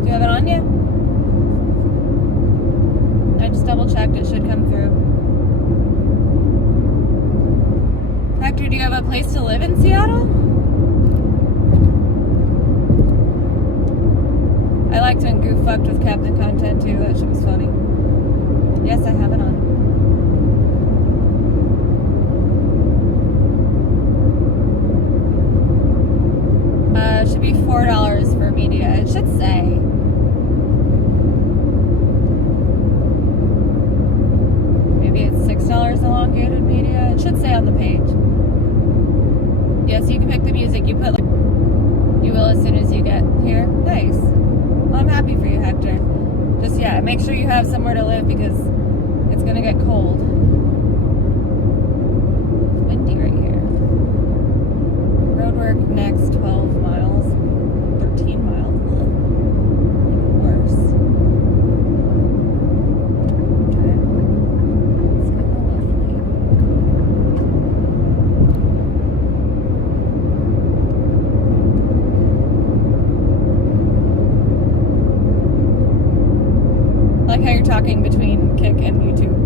Do you have it on yet? I just double checked, it should come through. Hector, do you have a place to live in Seattle? I liked when Goof fucked with Captain Content too, that shit was funny. Yes, I have it on. It should be $4 for media. It should say. Maybe it's $6 elongated media. It should say on the page. Yes, you can pick the music. You put, you will as soon as you get here. Nice. Well, I'm happy for you, Hector. Just, yeah, make sure you have somewhere to live because it's gonna get cold. It's windy right here. Roadwork next 12 miles. 13 miles. Ugh. Even worse. Okay. Let's get the left lane. I like how you're talking between Kick and YouTube.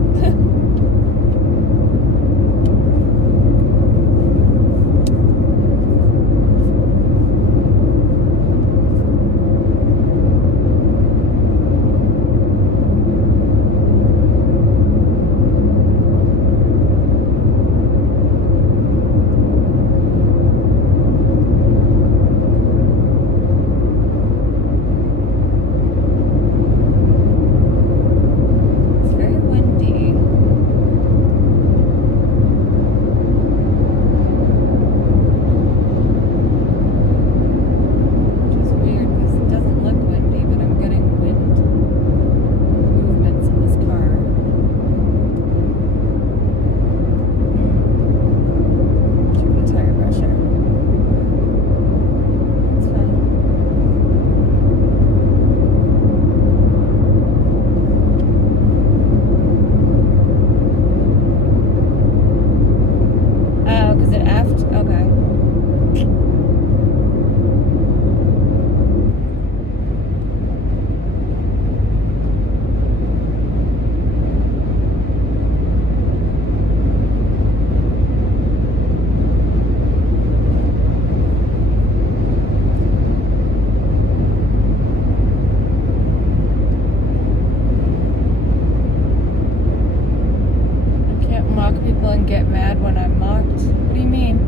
And get mad when I'm mocked. What do you mean?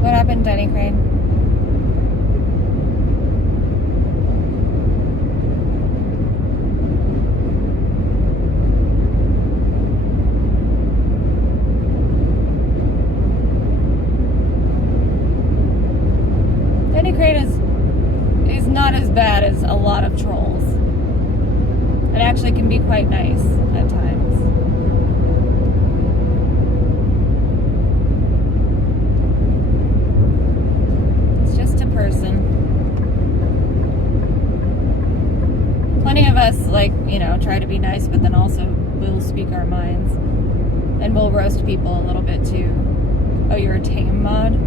What happened, Denny Crane? Denny Crane is not as bad as a lot of trolls. It actually can be quite nice at times. Person. Plenty of us, like, you know, try to be nice, but then also we'll speak our minds. And we'll roast people a little bit too. Oh, you're a tame mod?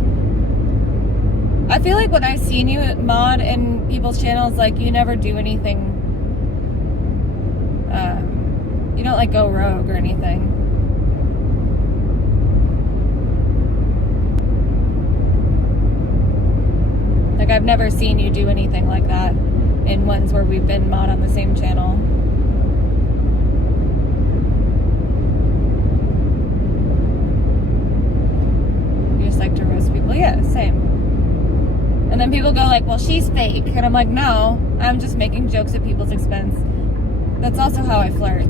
I feel like when I seen you mod in people's channels, like, you never do anything. You don't, like, go rogue or anything. Like, I've never seen you do anything like that in ones where we've been mod on the same channel. You just like to roast people? Yeah, same. And then people go like, well, she's fake. And I'm like, no, I'm just making jokes at people's expense. That's also how I flirt.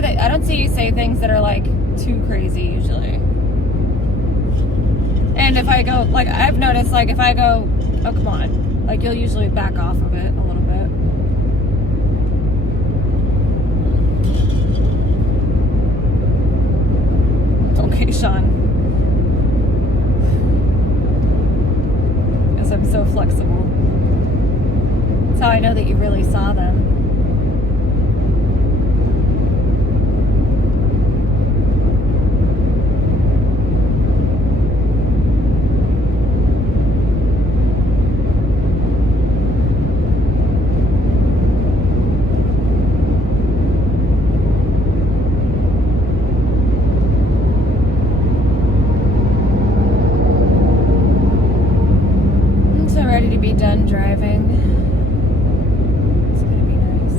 don't see you say things that are like too crazy usually. And if I go, like, I've noticed, like, if I go, oh, come on, like, you'll usually back off of it a little bit. Okay, Sean. Guess I'm so flexible. That's how I know that you really saw them. Ready to be done driving. It's gonna be nice.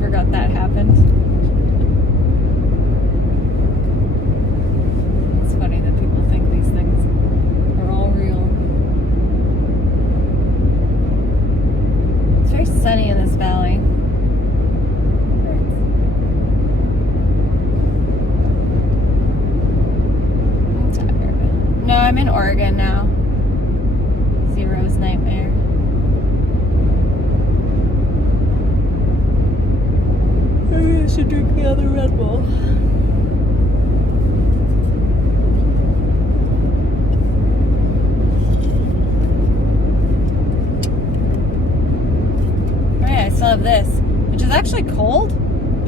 Forgot that happened. It's funny that people think these things are all real. It's very sunny in this valley. No, I'm in Oregon now. Zero's nightmare. Maybe I should drink the other Red Bull. Oh yeah, I still have this, which is actually cold.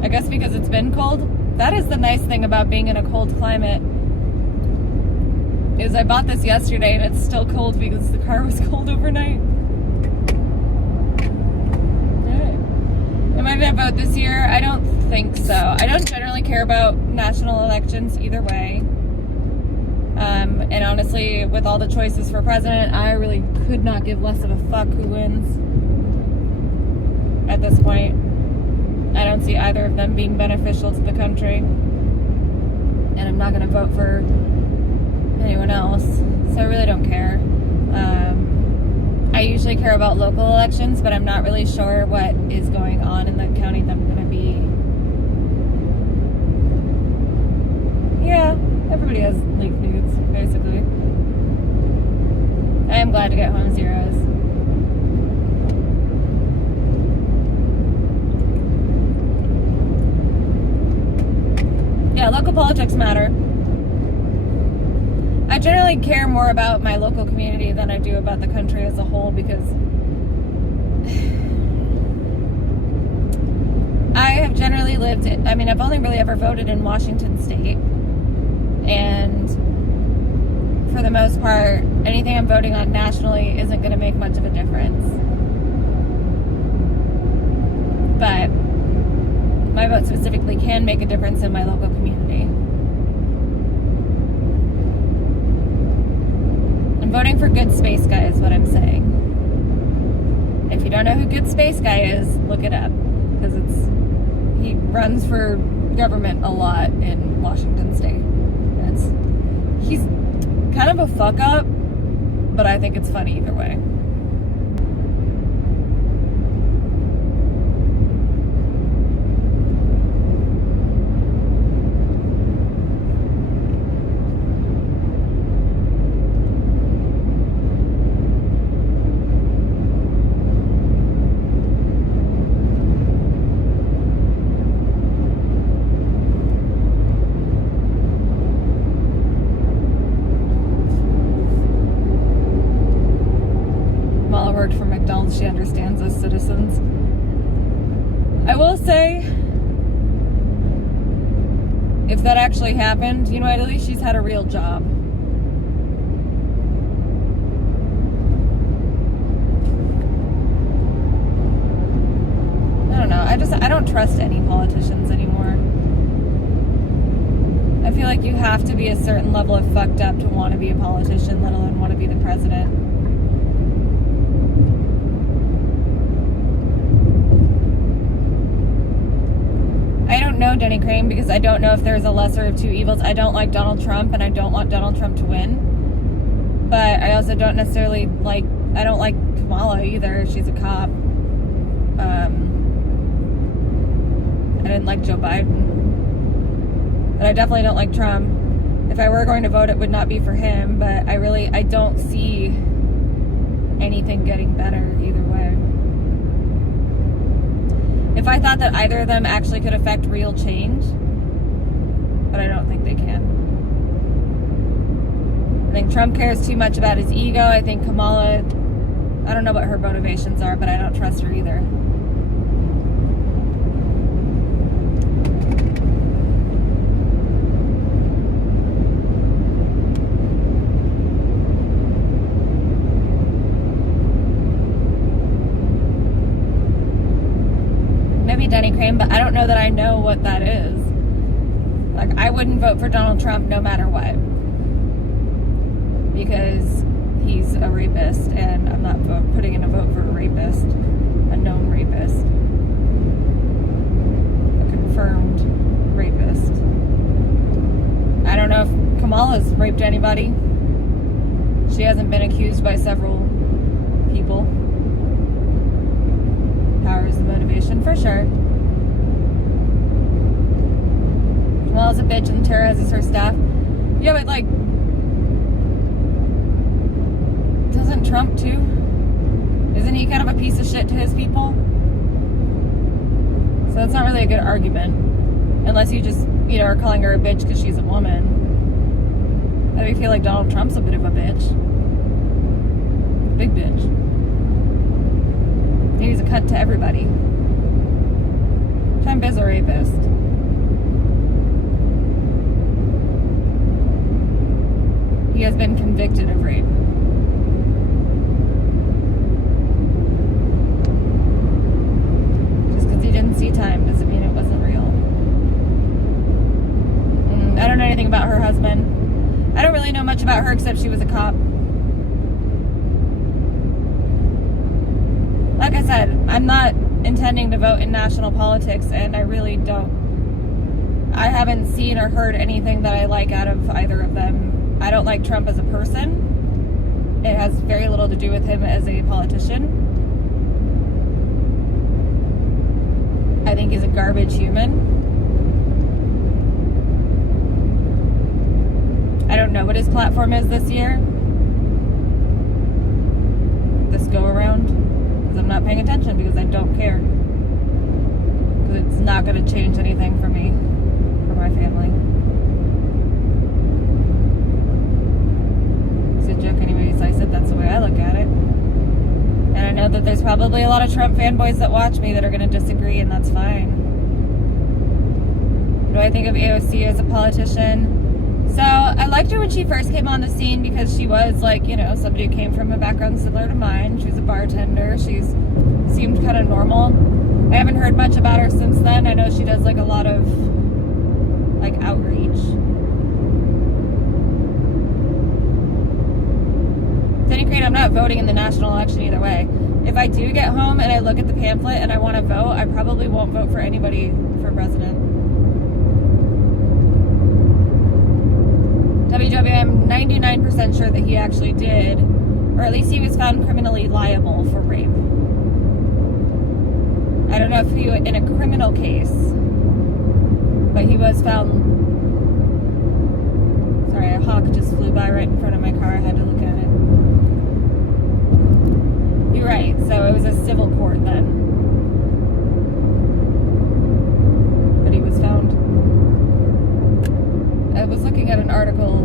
I guess because it's been cold. That is the nice thing about being in a cold climate. Is I bought this yesterday and it's still cold because the car was cold overnight. Alright. Am I gonna vote this year? I don't think so. I don't generally care about national elections either way. And honestly, with all the choices for president, I really could not give less of a fuck who wins. At this point, I don't see either of them being beneficial to the country. And I'm not gonna vote for anyone else, so I really don't care. I usually care about local elections, but I'm not really sure what is going on in the county that I'm going to be. Yeah, everybody has leaf nudes, basically. I am glad to get home zeros. Yeah, local politics matter. I generally care more about my local community than I do about the country as a whole because I have generally lived in, I've only really ever voted in Washington State, and for the most part, anything I'm voting on nationally isn't going to make much of a difference. But my vote specifically can make a difference in my local community. I'm voting for Good Space Guy is what I'm saying. If you don't know who Good Space Guy is, look it up. Because he runs for government a lot in Washington State. He's kind of a fuck up, but I think it's funny either way. For McDonald's, she understands us citizens. I will say, if that actually happened, at least she's had a real job. I don't know. I don't trust any politicians anymore. I feel like you have to be a certain level of fucked up to want to be a politician, let alone want to be the president. I don't know Denny Crane because I don't know if there's a lesser of two evils. I don't like Donald Trump, and I don't want Donald Trump to win. But I also don't necessarily like, I don't like Kamala either. She's a cop. I didn't like Joe Biden. But I definitely don't like Trump. If I were going to vote, it would not be for him. But I don't see anything getting better either way. If I thought that either of them actually could affect real change, but I don't think they can. I think Trump cares too much about his ego. I think Kamala, I don't know what her motivations are, but I don't trust her either. Denny Crane, but I don't know that I know what that is. Like, I wouldn't vote for Donald Trump no matter what, because he's a rapist, and I'm not putting in a vote for a rapist, a known rapist, a confirmed rapist. I don't know if Kamala's raped anybody. She hasn't been accused by several people. Power is the motivation, for sure. Kamala's a bitch and terrorizes her staff. Yeah, but like, doesn't Trump too? Isn't he kind of a piece of shit to his people? So that's not really a good argument. Unless you just, are calling her a bitch because she's a woman. That would feel like Donald Trump's a bit of a bitch. Big bitch. He's a cunt to everybody. Trump is a rapist. He has been convicted of rape. Just because he didn't see time doesn't mean it wasn't real. I don't know anything about her husband. I don't really know much about her except she was a cop. Like I said, I'm not intending to vote in national politics, and I really don't. I haven't seen or heard anything that I like out of either of them. I don't like Trump as a person. It has very little to do with him as a politician. I think he's a garbage human. I don't know what his platform is this year. This go around. I'm not paying attention because I don't care. Because it's not going to change anything for me, for my family. It's a joke anyway, so I said that's the way I look at it. And I know that there's probably a lot of Trump fanboys that watch me that are going to disagree, and that's fine. What do I think of AOC as a politician? So, I liked her when she first came on the scene because she was like, somebody who came from a background similar to mine. She was a bartender. She's seemed kind of normal. I haven't heard much about her since then. I know she does like a lot of like outreach. Denny Crane, I'm not voting in the national election either way. If I do get home and I look at the pamphlet and I want to vote, I probably won't vote for anybody for president. WW, I'm 99% sure that he actually did, or at least he was found criminally liable for rape. I don't know if he was in a criminal case, but he was found. Sorry, a hawk just flew by right in front of my car. I had to look at it. You're right, so it was a civil court then. But he was found. I was looking at an article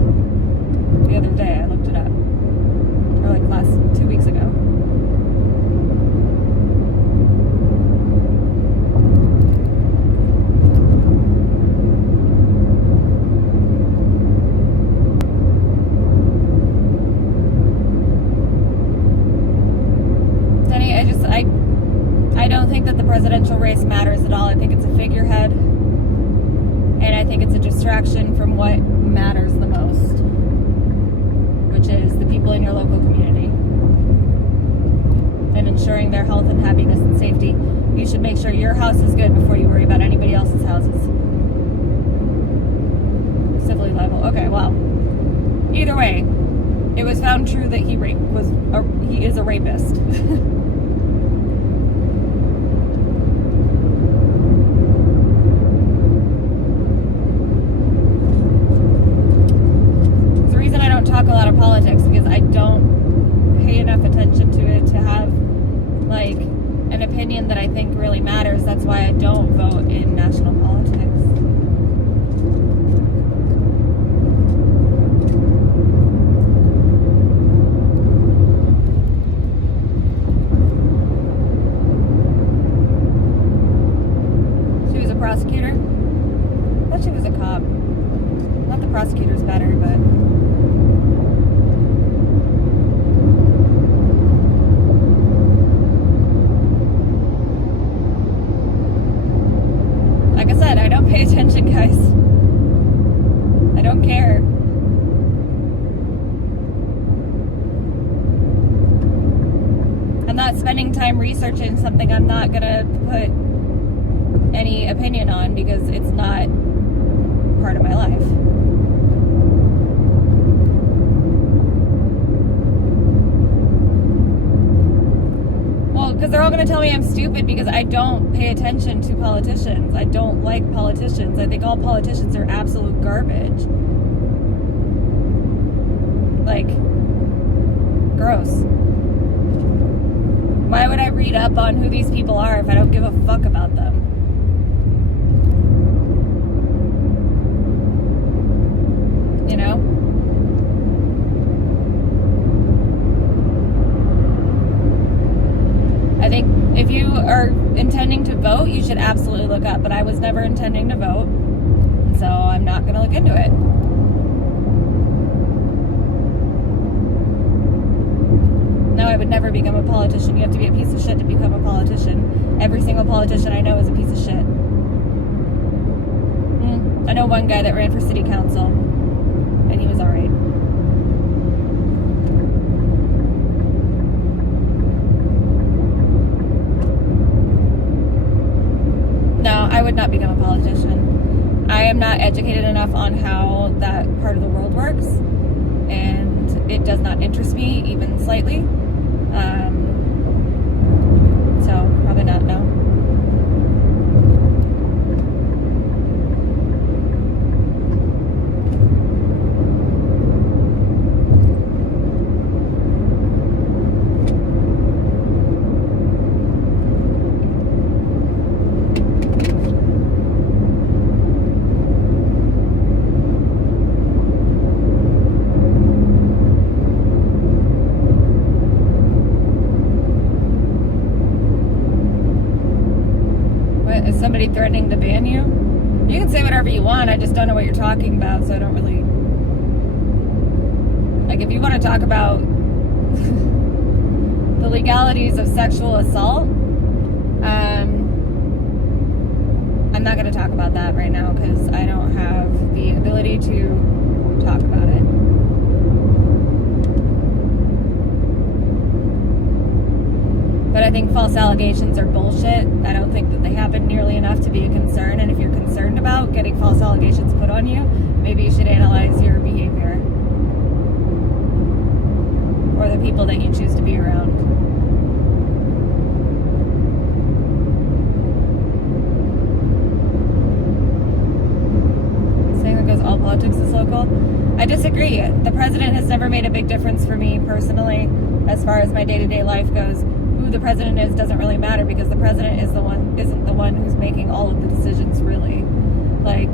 the other day. I looked it up. Or like 2 weeks ago. Denny, I don't think that the presidential race matters at all. I think it's a figurehead. And I think it's a distraction from what matters the most, which is the people in your local community. And ensuring their health and happiness and safety. You should make sure your house is good before you worry about anybody else's houses. level. Okay, well, either way, it was found true that he is a rapist. The reason I don't talk a lot of politics because I don't pay enough attention to it to have like an opinion that I think really matters. That's why I don't vote in national politics. She was a prosecutor? I thought she was a cop. Not the prosecutor's better, but... Like I said, I don't pay attention, guys. I don't care. I'm not spending time researching something I'm not gonna put any opinion on because it's not part of my life. Well, because they're all going to tell me I'm stupid because I don't pay attention to politicians. I don't like politicians. I think all politicians are absolute garbage. Like, gross. Why would I read up on who these people are if I don't give a fuck about them? You know? I think if you are intending to vote, you should absolutely look up. But I was never intending to vote, so I'm not going to look into it. No, I would never become a politician. You have to be a piece of shit to become a politician. Every single politician I know is a piece of shit. I know one guy that ran for city council, and he was alright. No, I would not become a politician. I am not educated enough on how that part of the world works, and it does not interest me even slightly. So, probably not, no. Is somebody threatening to ban you? You can say whatever you want, I just don't know what you're talking about, so I don't really... Like, if you want to talk about the legalities of sexual assault, I'm not going to talk about that right now, because I don't have the ability to talk about it. But I think false allegations are bullshit. I don't think that they happen nearly enough to be a concern. And if you're concerned about getting false allegations put on you, maybe you should analyze your behavior. Or the people that you choose to be around. Saying that goes all politics is local. I disagree. The president has never made a big difference for me personally as far as my day-to-day life goes. Who the president is doesn't really matter because the president isn't the one who's making all of the decisions really. Like,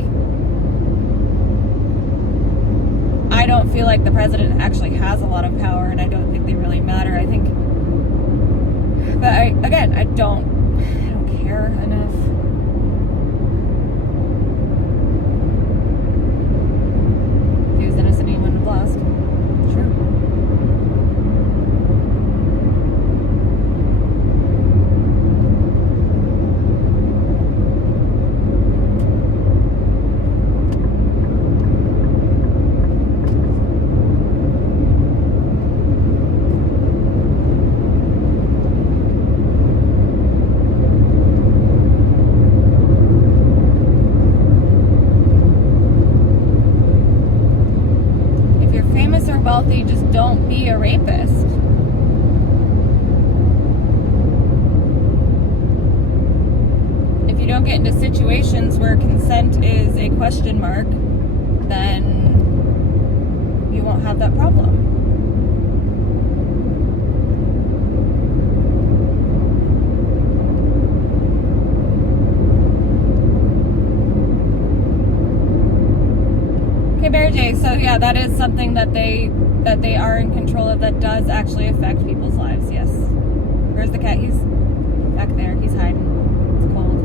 I don't feel like the president actually has a lot of power, and I don't think they really matter. I think, but I don't care enough. He was innocent, he wouldn't have lost. True. rapist. If you don't get into situations where consent is a question mark, then you won't have that problem. Okay, Mary J, so yeah, that is something that they are in control of that does actually affect people's lives, yes. Where's the cat? He's back there. He's hiding. It's cold.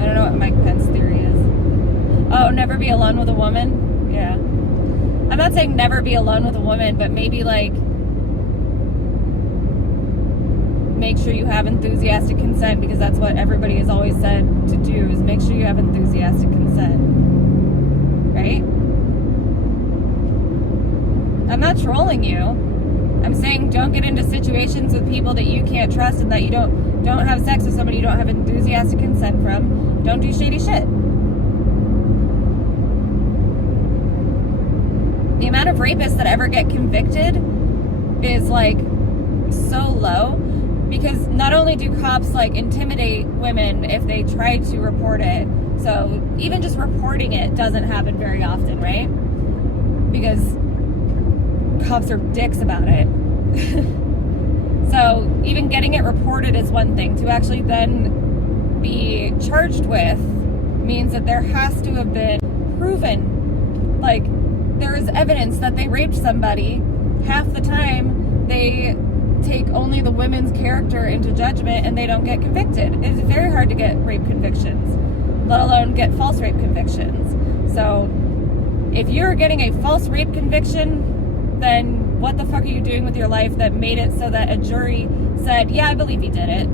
I don't know what Mike Pence's theory is. Oh, never be alone with a woman? Yeah. I'm not saying never be alone with a woman, but maybe like make sure you have enthusiastic consent, because that's what everybody has always said to do, is make sure you have enthusiastic consent. Right? I'm not trolling you. I'm saying don't get into situations with people that you can't trust and that you don't have sex with somebody you don't have enthusiastic consent from. Don't do shady shit. The amount of rapists that ever get convicted is like so low, because not only do cops like intimidate women if they try to report it, so even just reporting it doesn't happen very often, right? Because cops are dicks about it. So even getting it reported is one thing. To actually then be charged with means that there has to have been proven, like there is evidence that they raped somebody. Half the time they take only the women's character into judgment and they don't get convicted. It's very hard to get rape convictions, let alone get false rape convictions. So if you're getting a false rape conviction, then what the fuck are you doing with your life that made it so that a jury said, yeah, I believe he did it?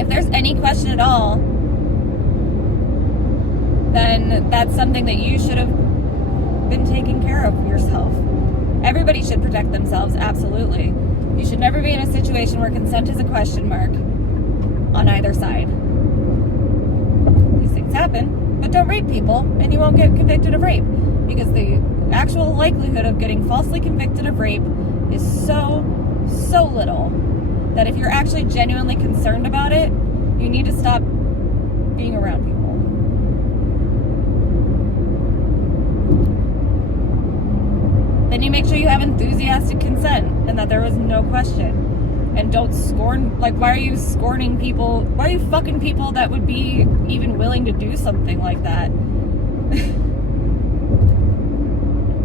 If there's any question at all, then that's something that you should have been taking care of yourself. Everybody should protect themselves, absolutely. You should never be in a situation where consent is a question mark on either side. These things happen, but don't rape people and you won't get convicted of rape, because the actual likelihood of getting falsely convicted of rape is so little that if you're actually genuinely concerned about it, you need to stop being around people. Then you make sure you have enthusiastic consent and that there was no question. And don't scorn, like, why are you scorning people? Why are you fucking people that would be even willing to do something like that?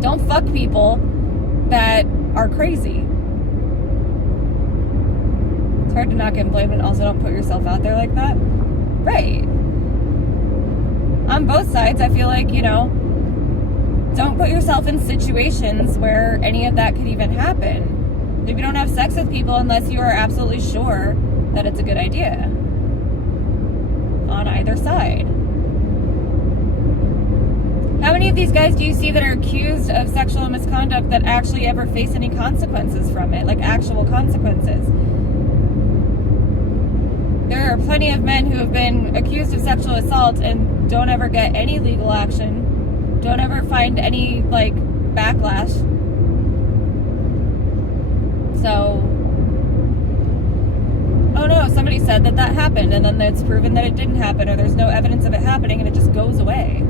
Don't fuck people that are crazy. It's hard to not get blamed and also don't put yourself out there like that. Right. On both sides, I feel like, you know, don't put yourself in situations where any of that could even happen. Maybe don't have sex with people unless you are absolutely sure that it's a good idea. On either side. How many of these guys do you see that are accused of sexual misconduct that actually ever face any consequences from it? Like actual consequences? There are plenty of men who have been accused of sexual assault and don't ever get any legal action. Don't ever find any, like, backlash. So, oh no, somebody said that happened, and then it's proven that it didn't happen, or there's no evidence of it happening, and it just goes away.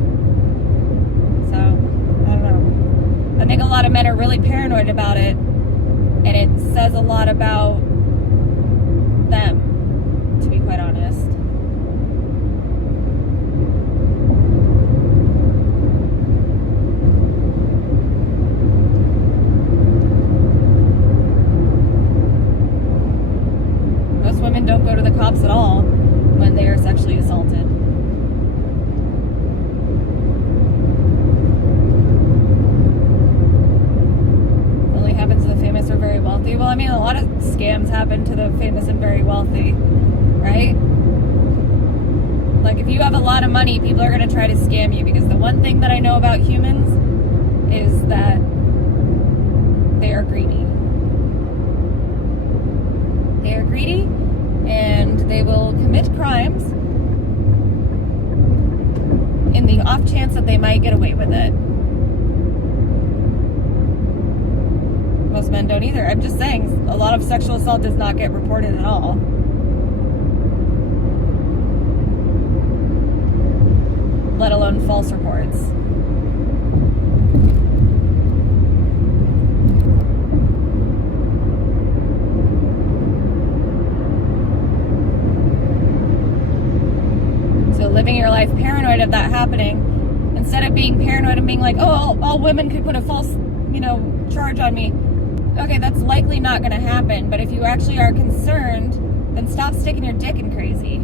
So, I don't know. I think a lot of men are really paranoid about it, and it says a lot about them, to be quite honest. Women don't go to the cops at all when they are sexually assaulted. Only happens to the famous or very wealthy. Well, I mean, a lot of scams happen to the famous and very wealthy, right? Like, if you have a lot of money, people are going to try to scam you, because the one thing that I know about humans is that they are greedy. They are greedy, and they will commit crimes in the off chance that they might get away with it. Most men don't either. I'm just saying, a lot of sexual assault does not get reported at all. Let alone false reports. So living your life paranoid of that happening, instead of being paranoid and being like, oh, all women could put a false, charge on me. Okay, that's likely not going to happen, but if you actually are concerned, then stop sticking your dick in crazy.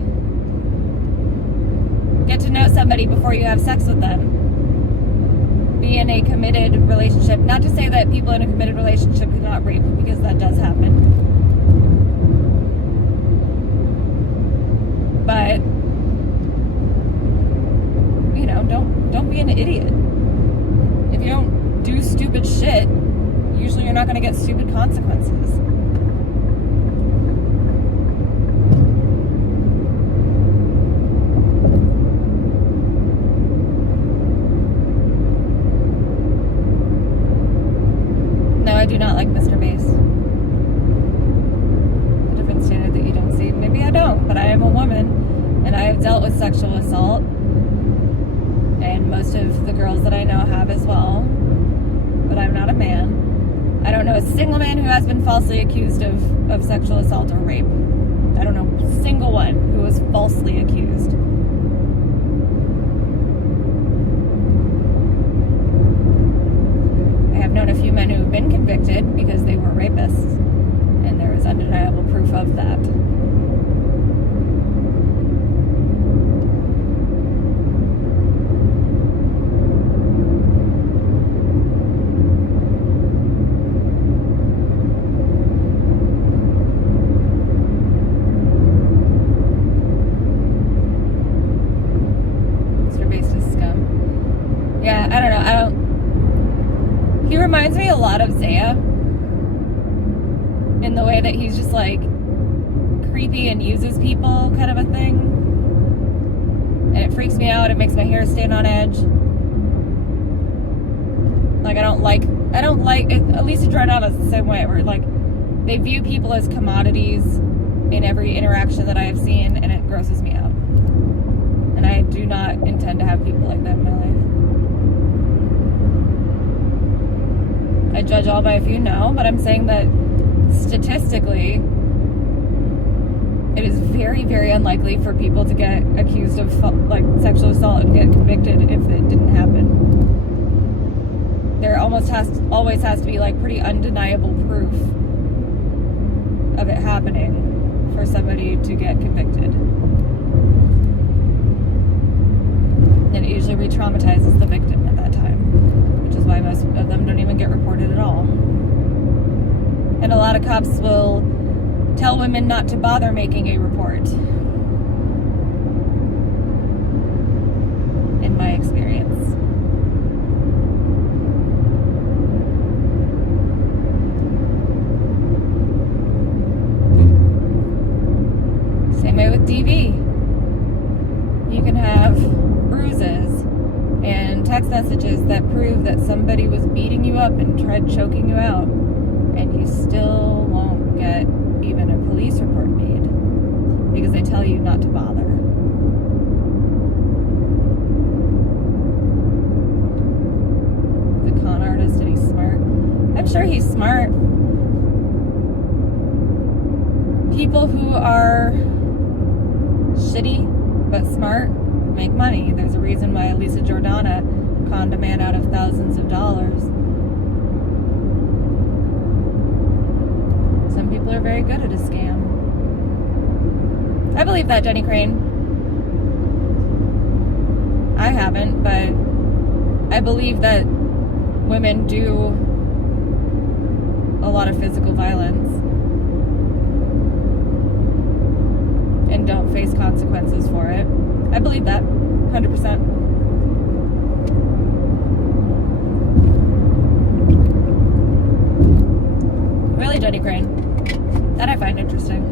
Get to know somebody before you have sex with them. Be in a committed relationship. Not to say that people in a committed relationship cannot rape, because that does happen. But, don't be an idiot. If you don't do stupid shit, usually you're not going to get stupid consequences. No, I do not like Mr. Bass. A different standard that you don't see. Maybe I don't, but I am a woman, and I have dealt with sexual assault, and most of the girls that I know have as well, but I'm not a man. I don't know a single man who has been falsely accused of sexual assault or rape. I don't know a single one who was falsely accused. I have known a few men who have been convicted because they were rapists, and there is undeniable proof of that. He reminds me a lot of Zaya in the way that he's just like creepy and uses people kind of a thing. And it freaks me out. It makes my hair stand on edge. Like, I don't like it. Elisa Jordana's the same way, where like they view people as commodities in every interaction that I have seen, and it grosses me out. And I do not intend to have people like that in my life. I judge all by a few, no, but I'm saying that statistically, it is very, very unlikely for people to get accused of like sexual assault and get convicted if it didn't happen. There always has to be like pretty undeniable proof of it happening for somebody to get convicted. And it usually re-traumatizes the victim at that time, which is why most of them don't even get reported at all. And a lot of cops will tell women not to bother making a report, in my experience. Same way with DV. You can have bruises and text messages that prove that somebody was beating you up and tried choking you out, and you still won't get even a police report made because they tell you not to bother. He's a con artist and he's smart. I'm sure he's smart. People who are shitty but smart make money. There's a reason why Elisa Jordana conned a man out of thousands of dollars. Some people are very good at a scam. I believe that, Jenny Crane. I haven't, but I believe that women do a lot of physical violence and don't face consequences for it. I believe that, 100%. Really, Jenny Crane? That I find interesting.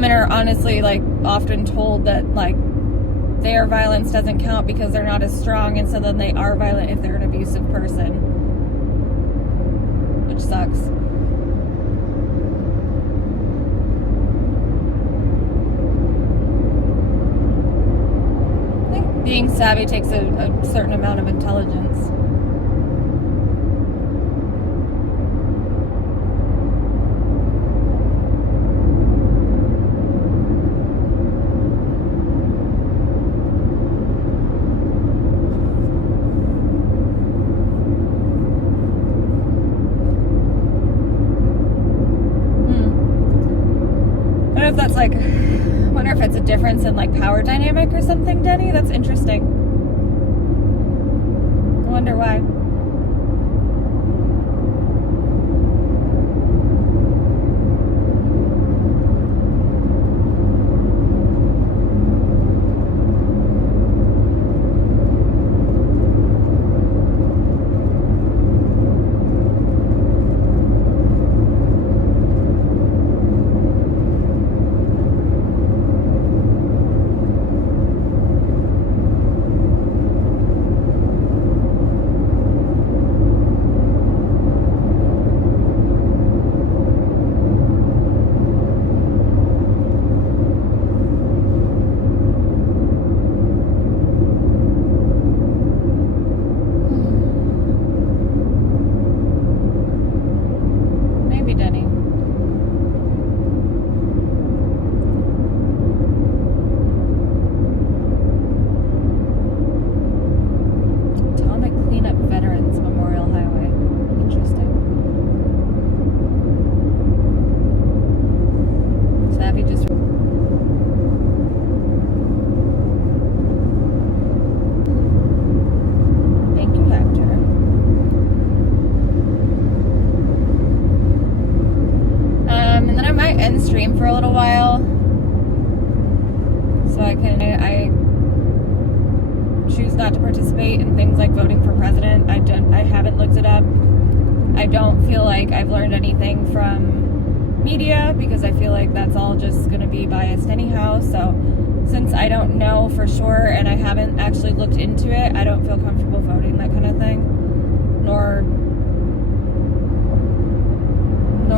women are honestly, like, often told that, like, their violence doesn't count because they're not as strong, and so then they are violent if they're an abusive person, which sucks. I think being savvy takes a certain amount of intelligence. If that's like, I wonder if it's a difference in like power dynamic or something, Denny. That's interesting. I wonder why. Stream for a little while so I choose not to participate in things like voting for president. I haven't looked it up. I don't feel like I've learned anything from media because I feel like that's all just going to be biased anyhow. So since I don't know for sure and I haven't actually looked into it, I don't feel comfortable voting, that kind of thing. Nor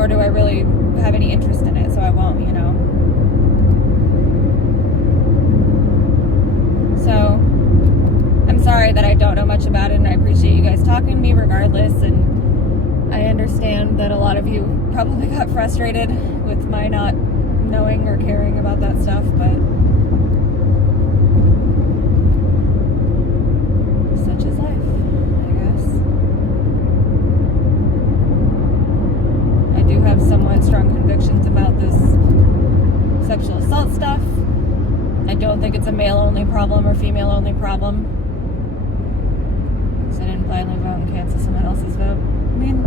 do I really have any interest in it, so I won't, you know. So I'm sorry that I don't know much about it, and I appreciate you guys talking to me regardless, and I understand that a lot of you probably got frustrated with my not knowing or caring about that stuff, but such is life, I guess. I do have somewhat strong convictions about this sexual assault stuff. I don't think it's a male-only problem or female-only problem. Because I didn't blindly vote and cancel someone else's vote. I mean,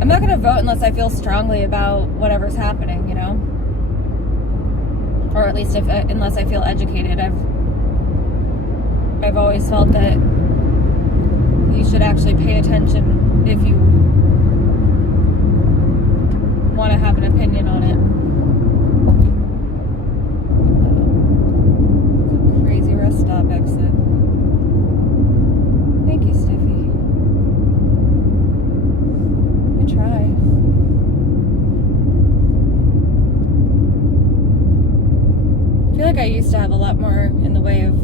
I'm not going to vote unless I feel strongly about whatever's happening, you know? Or at least unless I feel educated. I've always felt that you should actually pay attention if you want to have an opinion on it. It's a crazy rest stop exit. Thank you, Stiffy. I try. I feel like I used to have a lot more in the way of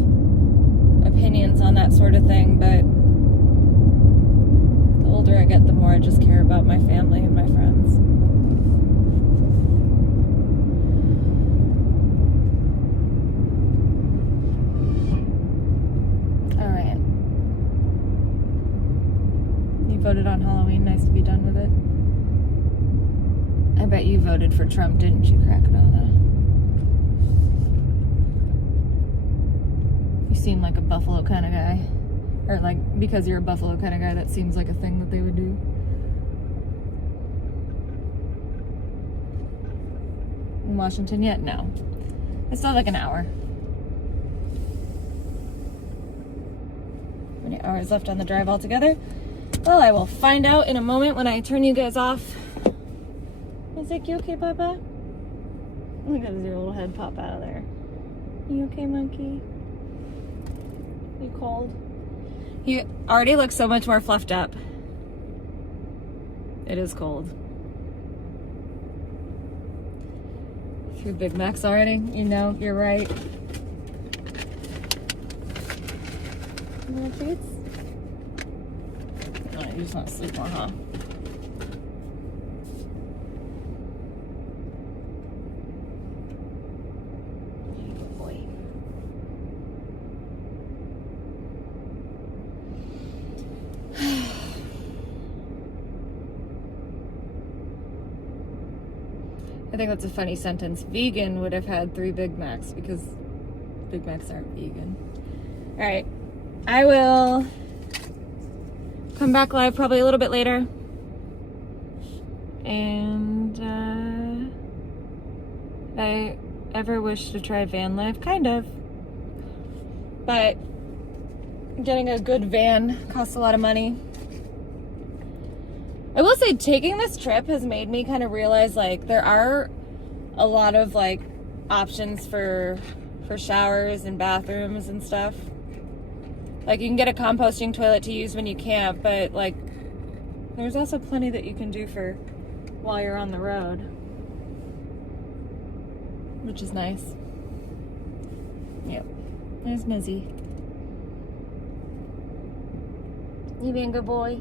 opinions on that sort of thing, but the older I get, the more I just care about my family and my friends. Voted on Halloween. Nice to be done with it. I bet you voted for Trump, didn't you, Krakadona? You seem like a Buffalo kind of guy. Or like, because you're a Buffalo kind of guy, that seems like a thing that they would do. In Washington yet? No. I still have like an hour. How many hours left on the drive altogether? Well, I will find out in a moment when I turn you guys off. Mizzik, you okay, Papa? Look at your little head pop out of there. You okay, monkey? You cold? He already looks so much more fluffed up. It is cold. 3 Big Macs already? You know, you're right. Little treats? Oh, you just want to sleep more, huh? Good boy. I think that's a funny sentence. Vegan would have had 3 Big Macs because Big Macs aren't vegan. All right, I will come back live probably a little bit later. And I ever wish to try van life? Kind of. But getting a good van costs a lot of money. I will say taking this trip has made me kind of realize like there are a lot of like options for showers and bathrooms and stuff. Like you can get a composting toilet to use when you camp, but like there's also plenty that you can do for while you're on the road, which is nice. Yep, there's Mizzy. You being a good boy?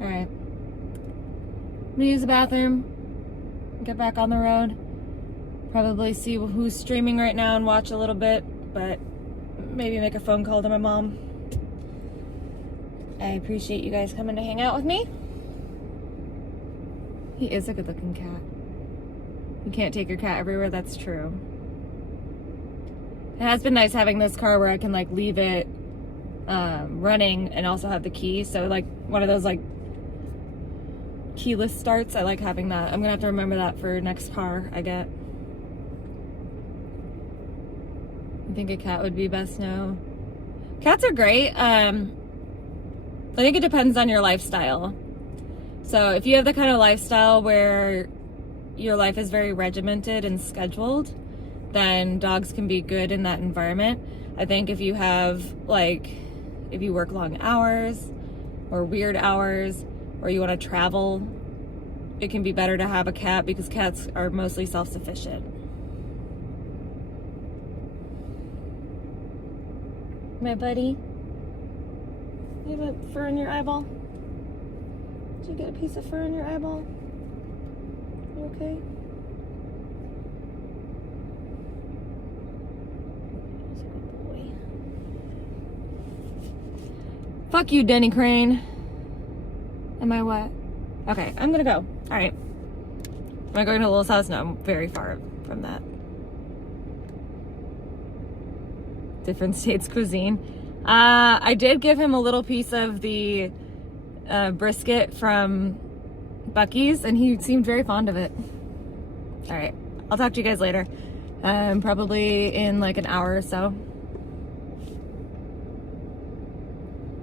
All right. I'm gonna use the bathroom, get back on the road, probably see who's streaming right now and watch a little bit, but maybe make a phone call to my mom. I appreciate you guys coming to hang out with me. He is a good looking cat. You can't take your cat everywhere, that's true. It has been nice having this car where I can like leave it running and also have the key, so like one of those like keyless starts. I like having that. I'm gonna have to remember that for next car I get. I think a cat would be best now. Cats are great. I think it depends on your lifestyle. So if you have the kind of lifestyle where your life is very regimented and scheduled, then dogs can be good in that environment. I think if you have like, if you work long hours or weird hours, or you want to travel, it can be better to have a cat because cats are mostly self-sufficient. My buddy, you have a fur in your eyeball? Did you get a piece of fur in your eyeball? You okay? He's a good boy. Fuck you, Denny Crane. Am I what? Okay, I'm gonna go. All right. Am I going to Lil's house? No, I'm very far from that. Different states cuisine. I did give him a little piece of the brisket from Buc-ee's, and he seemed very fond of it. All right, I'll talk to you guys later. Probably in like an hour or so.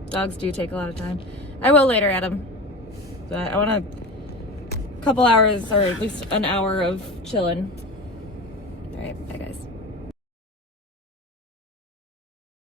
Dogs do take a lot of time. I will later, Adam. But I want a couple hours or at least an hour of chilling.